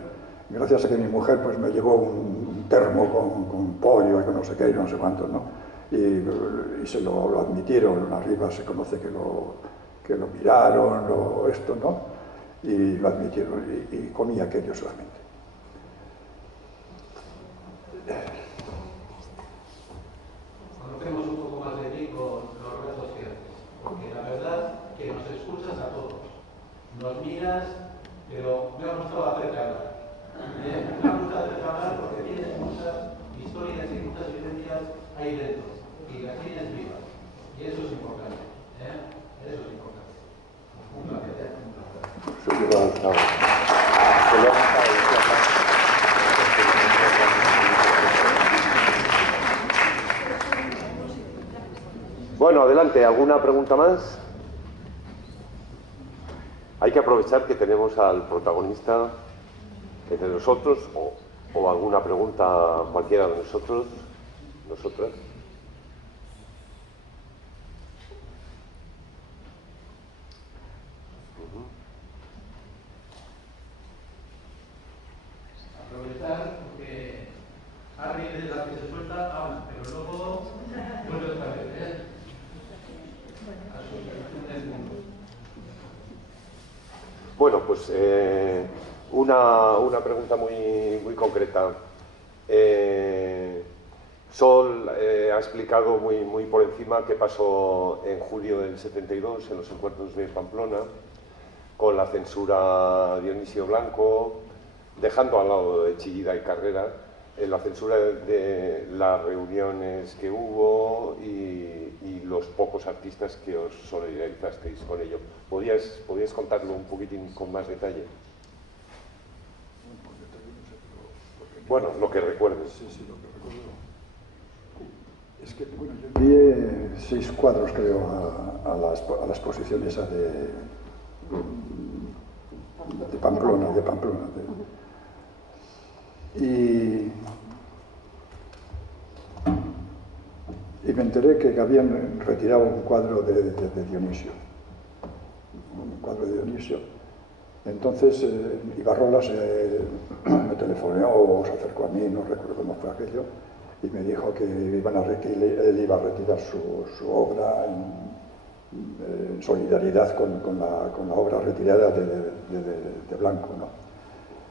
Gracias a que mi mujer pues me llevó un termo con pollo y con no sé qué y no sé cuántos, ¿no? Y se lo admitieron. Arriba se conoce que lo miraron, esto, ¿no? Y lo admitieron y comí aquello solamente. Conocemos un poco más de ti con los redes sociales, porque la verdad que nos escuchas a todos, nos miras, pero me ha gustado hacerte hablar. Me ha gustado hacerte hablar porque tienes muchas historias y muchas vivencias ahí dentro, y las tienes vivas, y eso es importante, eso es importante. Un placer. Yo llevo Bueno, adelante, ¿alguna pregunta más? Hay que aprovechar que tenemos al protagonista entre nosotros, o alguna pregunta cualquiera de nosotros, nosotras. Aprovechar porque Harry de la que se suelta habla, pero luego vuelve otra vez, a su operación del mundo. Bueno, pues una pregunta muy concreta. Sol ha explicado muy por encima qué pasó en julio del 72 en los encuentros de Pamplona con la censura de Dionisio Blanco, dejando al lado de Chillida y Carrera, la censura de las reuniones que hubo y los pocos artistas que os solidarizasteis con ello. ¿Podías contarlo un poquitín con más detalle? Bueno, lo que recuerdes. Sí, lo que recuerdo. Es que, bueno, yo envié 6 cuadros, creo, a la exposición esa de Pamplona. Y me enteré que habían retirado un cuadro de Dionisio. Un cuadro de Dionisio. Entonces, Ibarrolas me telefoneó o se acercó a mí, no recuerdo cómo fue aquello, y me dijo que él iba a retirar su obra en solidaridad con la obra retirada de Blanco, ¿no?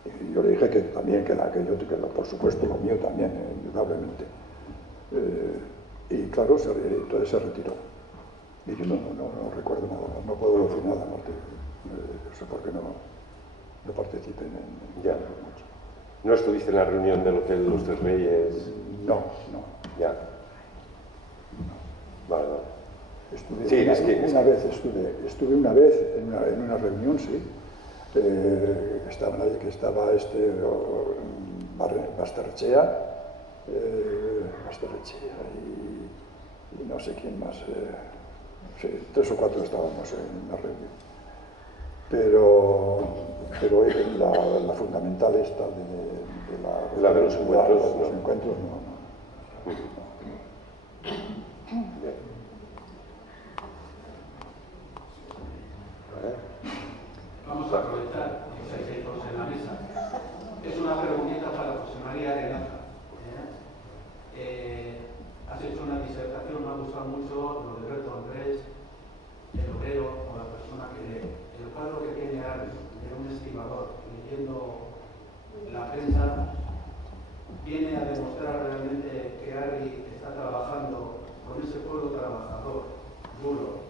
Y yo le dije que también, que por supuesto lo mío también, indudablemente. Y claro, entonces se retiró. Y yo no recuerdo nada, no puedo decir nada más no sé por qué no participé en ya. ¿No estuviste en la reunión del Hotel de los Tres Reyes? No. Ya. Vale. Estuve una vez en una reunión, sí. Estaba Basterrechea y no sé quién más. Sí, 3 o 4 estábamos en la reunión. Pero la fundamental esta la de los encuentros, no. Bien. Vamos a aprovechar que estáis todos en la mesa. Es una preguntita para José María Arenaza. Has hecho una disertación, me ha gustado mucho lo de Berto Andrés, el obrero o la persona que lee. El cuadro que tiene Harry de un estibador leyendo la prensa viene a demostrar realmente que Harry está trabajando con ese pueblo trabajador, duro,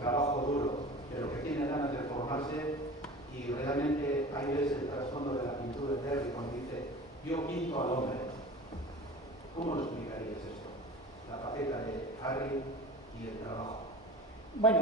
trabajo duro, pero que tiene ganas de formarse, y realmente ahí ves el trasfondo de la pintura de Harry cuando dice: yo pinto al hombre. ¿Cómo lo explicarías esto? La faceta de Harry y el trabajo. Bueno,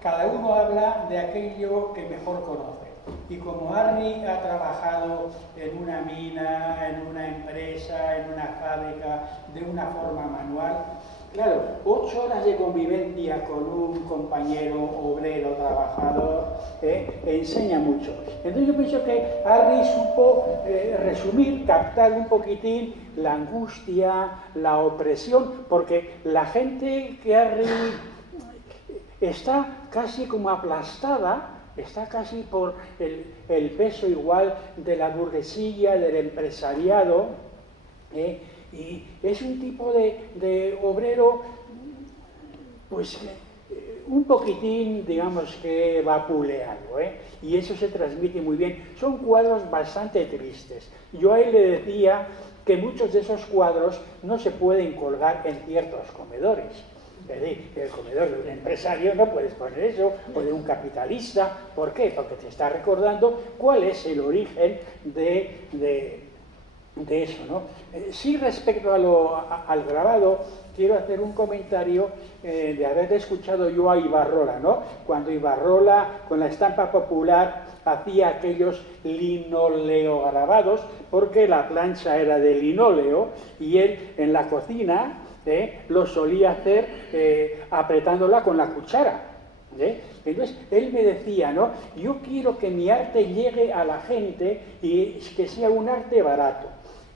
cada uno habla de aquello que mejor conoce. Y como Harry ha trabajado en una mina, en una empresa, en una fábrica, de una forma manual, claro, 8 horas de convivencia con un compañero obrero trabajador enseña mucho. Entonces yo pienso que Harry supo resumir, captar un poquitín la angustia, la opresión, porque la gente que Harry está casi como aplastada, está casi por el peso igual de la burguesía, del empresariado, y es un tipo de obrero, pues un poquitín, digamos que vapuleado, y eso se transmite muy bien. Son cuadros bastante tristes. Yo a él le decía que muchos de esos cuadros no se pueden colgar en ciertos comedores. Es decir, el comedor de un empresario no puedes poner eso, o de un capitalista. ¿Por qué? Porque te está recordando cuál es el origen de de eso, ¿no? Sí, respecto al grabado, quiero hacer un comentario de haber escuchado yo a Ibarrola, ¿no? Cuando Ibarrola, con la estampa popular, hacía aquellos linoleograbados, porque la plancha era de linóleo, y él en la cocina lo solía hacer apretándola con la cuchara. Entonces, él me decía, ¿no? Yo quiero que mi arte llegue a la gente y que sea un arte barato.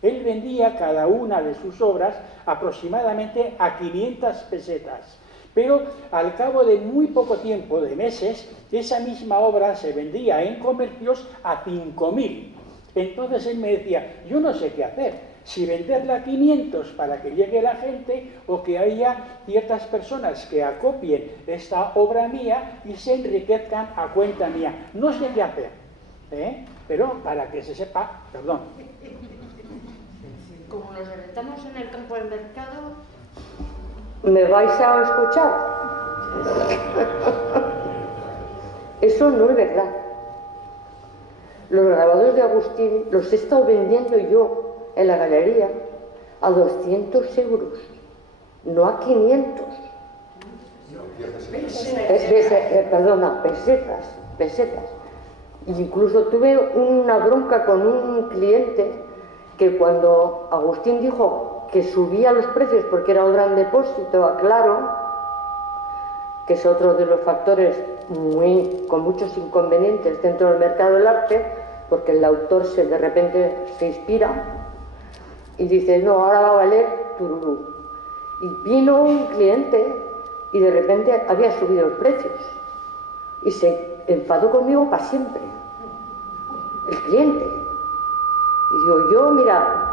Él vendía cada una de sus obras aproximadamente a 500 pesetas. Pero al cabo de muy poco tiempo, de meses, esa misma obra se vendía en comercios a 5.000. Entonces él me decía, yo no sé qué hacer. Si venderla a 500 para que llegue la gente, o que haya ciertas personas que acopien esta obra mía y se enriquezcan a cuenta mía. No sé qué hacer, pero para que se sepa, perdón. Como nos orientamos en el campo del mercado, ¿me vais a escuchar? Eso no es verdad. Los grabados de Agustín los he estado vendiendo yo en la galería a 200 euros, no a 500. Pesetas. Incluso tuve una bronca con un cliente que cuando Agustín dijo que subía los precios porque era obra en depósito, aclaro, que es otro de los factores con muchos inconvenientes dentro del mercado del arte, porque el autor de repente se inspira y dice, no, ahora va a valer tururú. Y vino un cliente y de repente había subido los precios y se enfadó conmigo para siempre, el cliente. Y digo,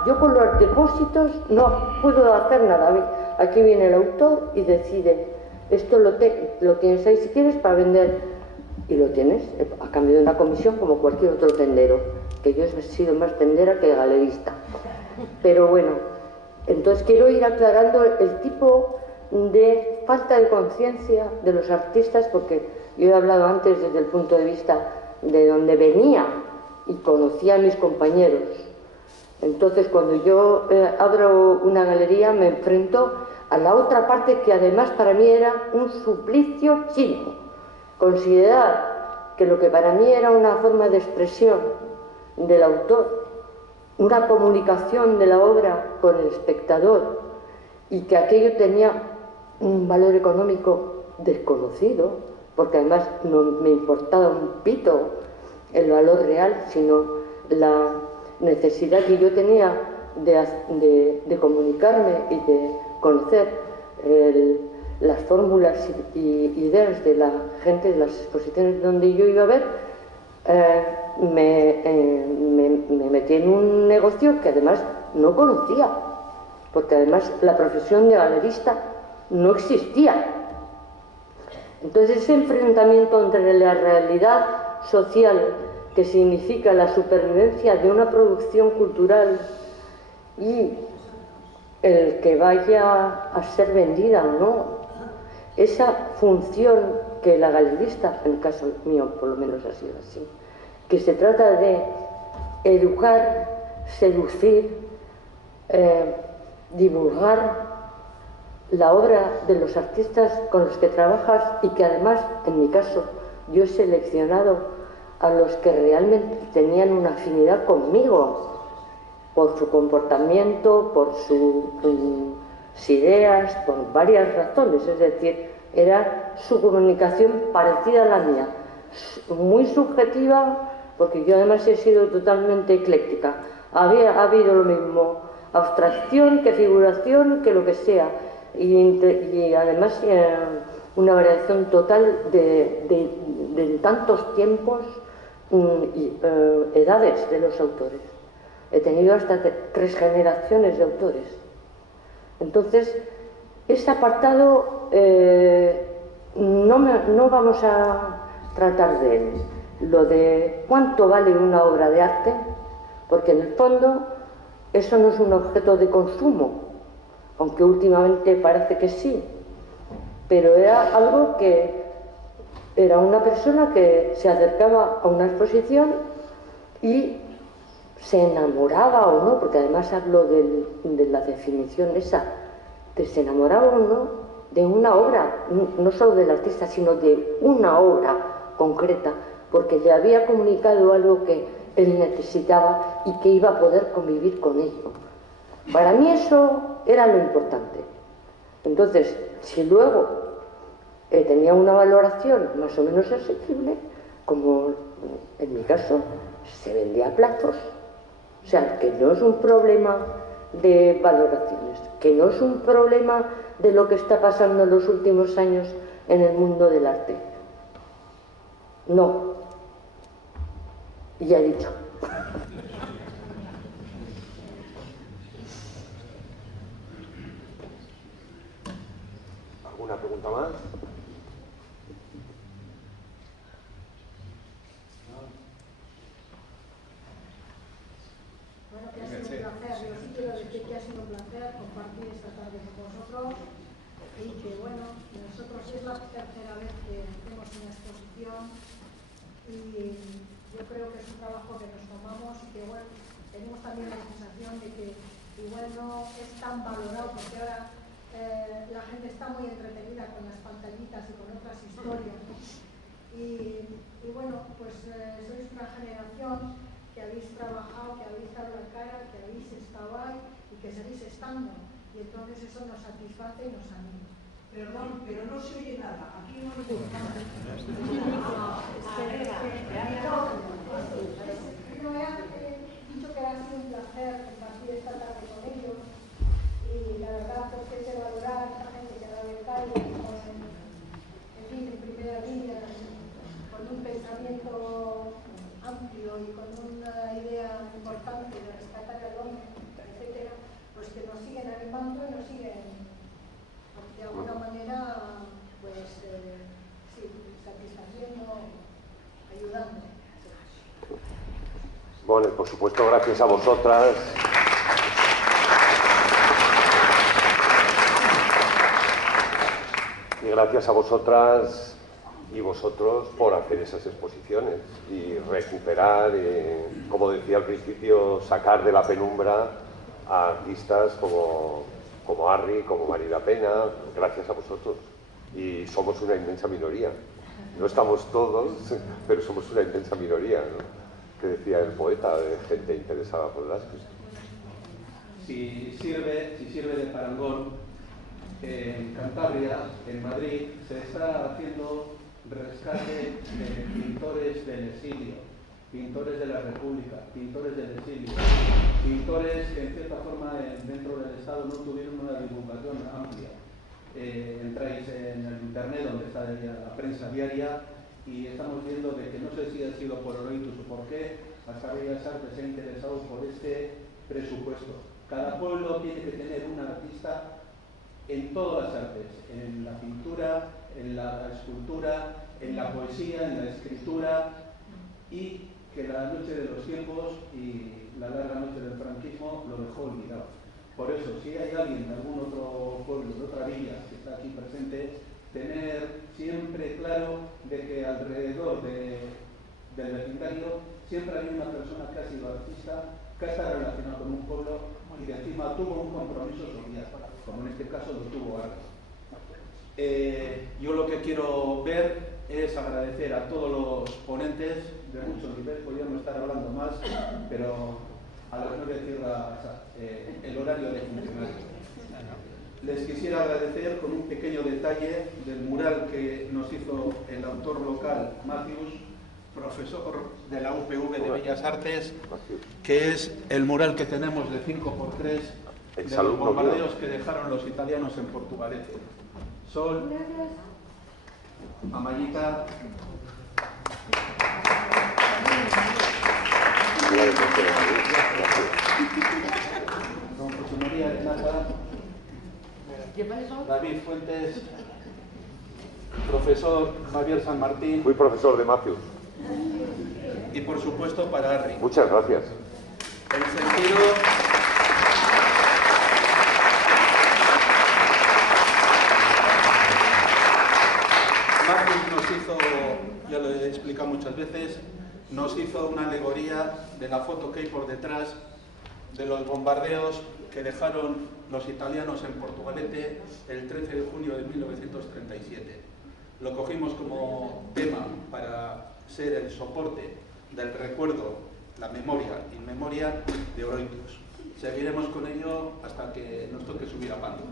yo con los depósitos no puedo hacer nada. Aquí viene el autor y decide, esto lo tienes ahí si quieres para vender, y lo tienes a cambio de una comisión como cualquier otro tendero, que yo he sido más tendera que galerista. Pero bueno, entonces quiero ir aclarando el tipo de falta de conciencia de los artistas, porque yo he hablado antes desde el punto de vista de donde venía y conocía a mis compañeros. Entonces, cuando yo abro una galería, me enfrento a la otra parte, que además para mí era un suplicio chino. Considerar que lo que para mí era una forma de expresión del autor, una comunicación de la obra con el espectador, y que aquello tenía un valor económico desconocido, porque además no me importaba un pito el valor real, sino la necesidad que yo tenía de comunicarme y de conocer las fórmulas y ideas de la gente de las exposiciones donde yo iba a ver, me metí en un negocio que además no conocía, porque además la profesión de galerista no existía. Entonces ese enfrentamiento entre la realidad social, que significa la supervivencia de una producción cultural, y el que vaya a ser vendida o no, esa función que la galerista, en el caso mío por lo menos ha sido así, que se trata de educar, seducir, divulgar la obra de los artistas con los que trabajas, y que además, en mi caso, yo he seleccionado a los que realmente tenían una afinidad conmigo, por su comportamiento, por sus ideas, por varias razones. Es decir, era su comunicación parecida a la mía, muy subjetiva, porque yo además he sido totalmente ecléctica. Ha habido lo mismo abstracción que figuración, que lo que sea, y además una variación total de tantos tiempos y edades de los autores. He tenido hasta 3 generaciones de autores. Entonces, ese apartado no vamos a tratar de él. Lo de cuánto vale una obra de arte, porque en el fondo eso no es un objeto de consumo, aunque últimamente parece que sí, pero era algo que era una persona que se acercaba a una exposición y se enamoraba o no, porque además hablo de la definición esa, de se enamoraba o no de una obra, no solo del artista, sino de una obra concreta, porque le había comunicado algo que él necesitaba y que iba a poder convivir con ello. Para mí eso era lo importante. Entonces, si luego tenía una valoración más o menos asequible, como en mi caso, se vendía a plazos. O sea, que no es un problema de valoraciones, que no es un problema de lo que está pasando en los últimos años en el mundo del arte. No. Y ya he dicho. ¿Alguna pregunta más? Bueno, que ha sido un placer. Yo sí quiero decir que ha sido un placer compartir esta tarde con vosotros y que, bueno, nosotros es la tercera vez que hacemos una exposición y yo creo que es un trabajo que nos tomamos y que, bueno, tenemos también la sensación de que igual no es tan valorado porque ahora la gente está muy entretenida con las pantallitas y con otras historias, ¿no? Y bueno, pues sois una generación que habéis trabajado, que habéis dado la cara, que habéis estado ahí y que seguís estando. Y entonces eso nos satisface y nos anima. Perdón, pero no se oye nada. Aquí no se oye nada. No, he dicho que ha sido un placer compartir esta tarde con ellos y la verdad es que se valorar a esta gente que ha dado el callo en fin, en primera línea, con un pensamiento amplio y con una idea importante de rescatar al hombre, etcétera, pues que nos siguen animando y nos siguen de alguna manera pues sí, satisfaciendo, ayudando. Bueno, por supuesto, gracias a vosotras. Y gracias a vosotras y vosotros por hacer esas exposiciones y recuperar, como decía al principio, sacar de la penumbra a artistas como Arri, como Marina Pena, gracias a vosotros. Y somos una inmensa minoría. No estamos todos, pero somos una inmensa minoría, ¿no? Que decía el poeta, de gente interesada por las cosas. Si sirve de parangón, en Cantabria, en Madrid, se está haciendo rescate de pintores del exilio, pintores de la República, pintores del exilio, pintores que en cierta forma dentro del Estado no tuvieron una divulgación amplia. Entráis en el internet donde está la prensa diaria y estamos viendo de que no sé si ha sido por Oroitus o por qué, hasta Bellas Artes se ha interesado por este presupuesto. Cada pueblo tiene que tener un artista en todas las artes, en la pintura, en la escultura, en la poesía, en la escritura, y que la noche de los tiempos y la larga noche del franquismo lo dejó olvidado. Por eso, si hay alguien de algún otro pueblo, de otra villa que está aquí presente, tener siempre claro de que alrededor del vecindario siempre hay una persona que ha sido artista, que ha estado relacionado con un pueblo y que encima tuvo un compromiso social, como en este caso lo tuvo Arri. Yo lo que quiero ver es agradecer a todos los ponentes de mucho nivel, podríamos estar hablando más, pero a las 9 cierra el horario de funcionarios. Les quisiera agradecer con un pequeño detalle del mural que nos hizo el autor local, Matthews, profesor de la UPV de Bellas Artes, que es el mural que tenemos de 5×3 de los bombardeos que dejaron los italianos en Portugalete. Sol, Amayita, don José María Renata, David Fuentes, profesor Javier San Martín. Fui profesor de Matthews. Y por supuesto para Arri. Muchas gracias. El sentido... Matthews nos hizo, ya lo he explicado muchas veces, nos hizo una alegoría de la foto que hay por detrás de los bombardeos que dejaron los italianos en Portugalete el 13 de junio de 1937. Lo cogimos como tema para ser el soporte del recuerdo, la memoria, in memoria de Oroitus. Seguiremos con ello hasta que nos toque subir a Pando.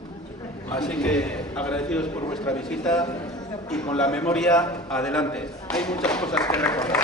Así que agradecidos por vuestra visita y con la memoria adelante. Hay muchas cosas que recordar.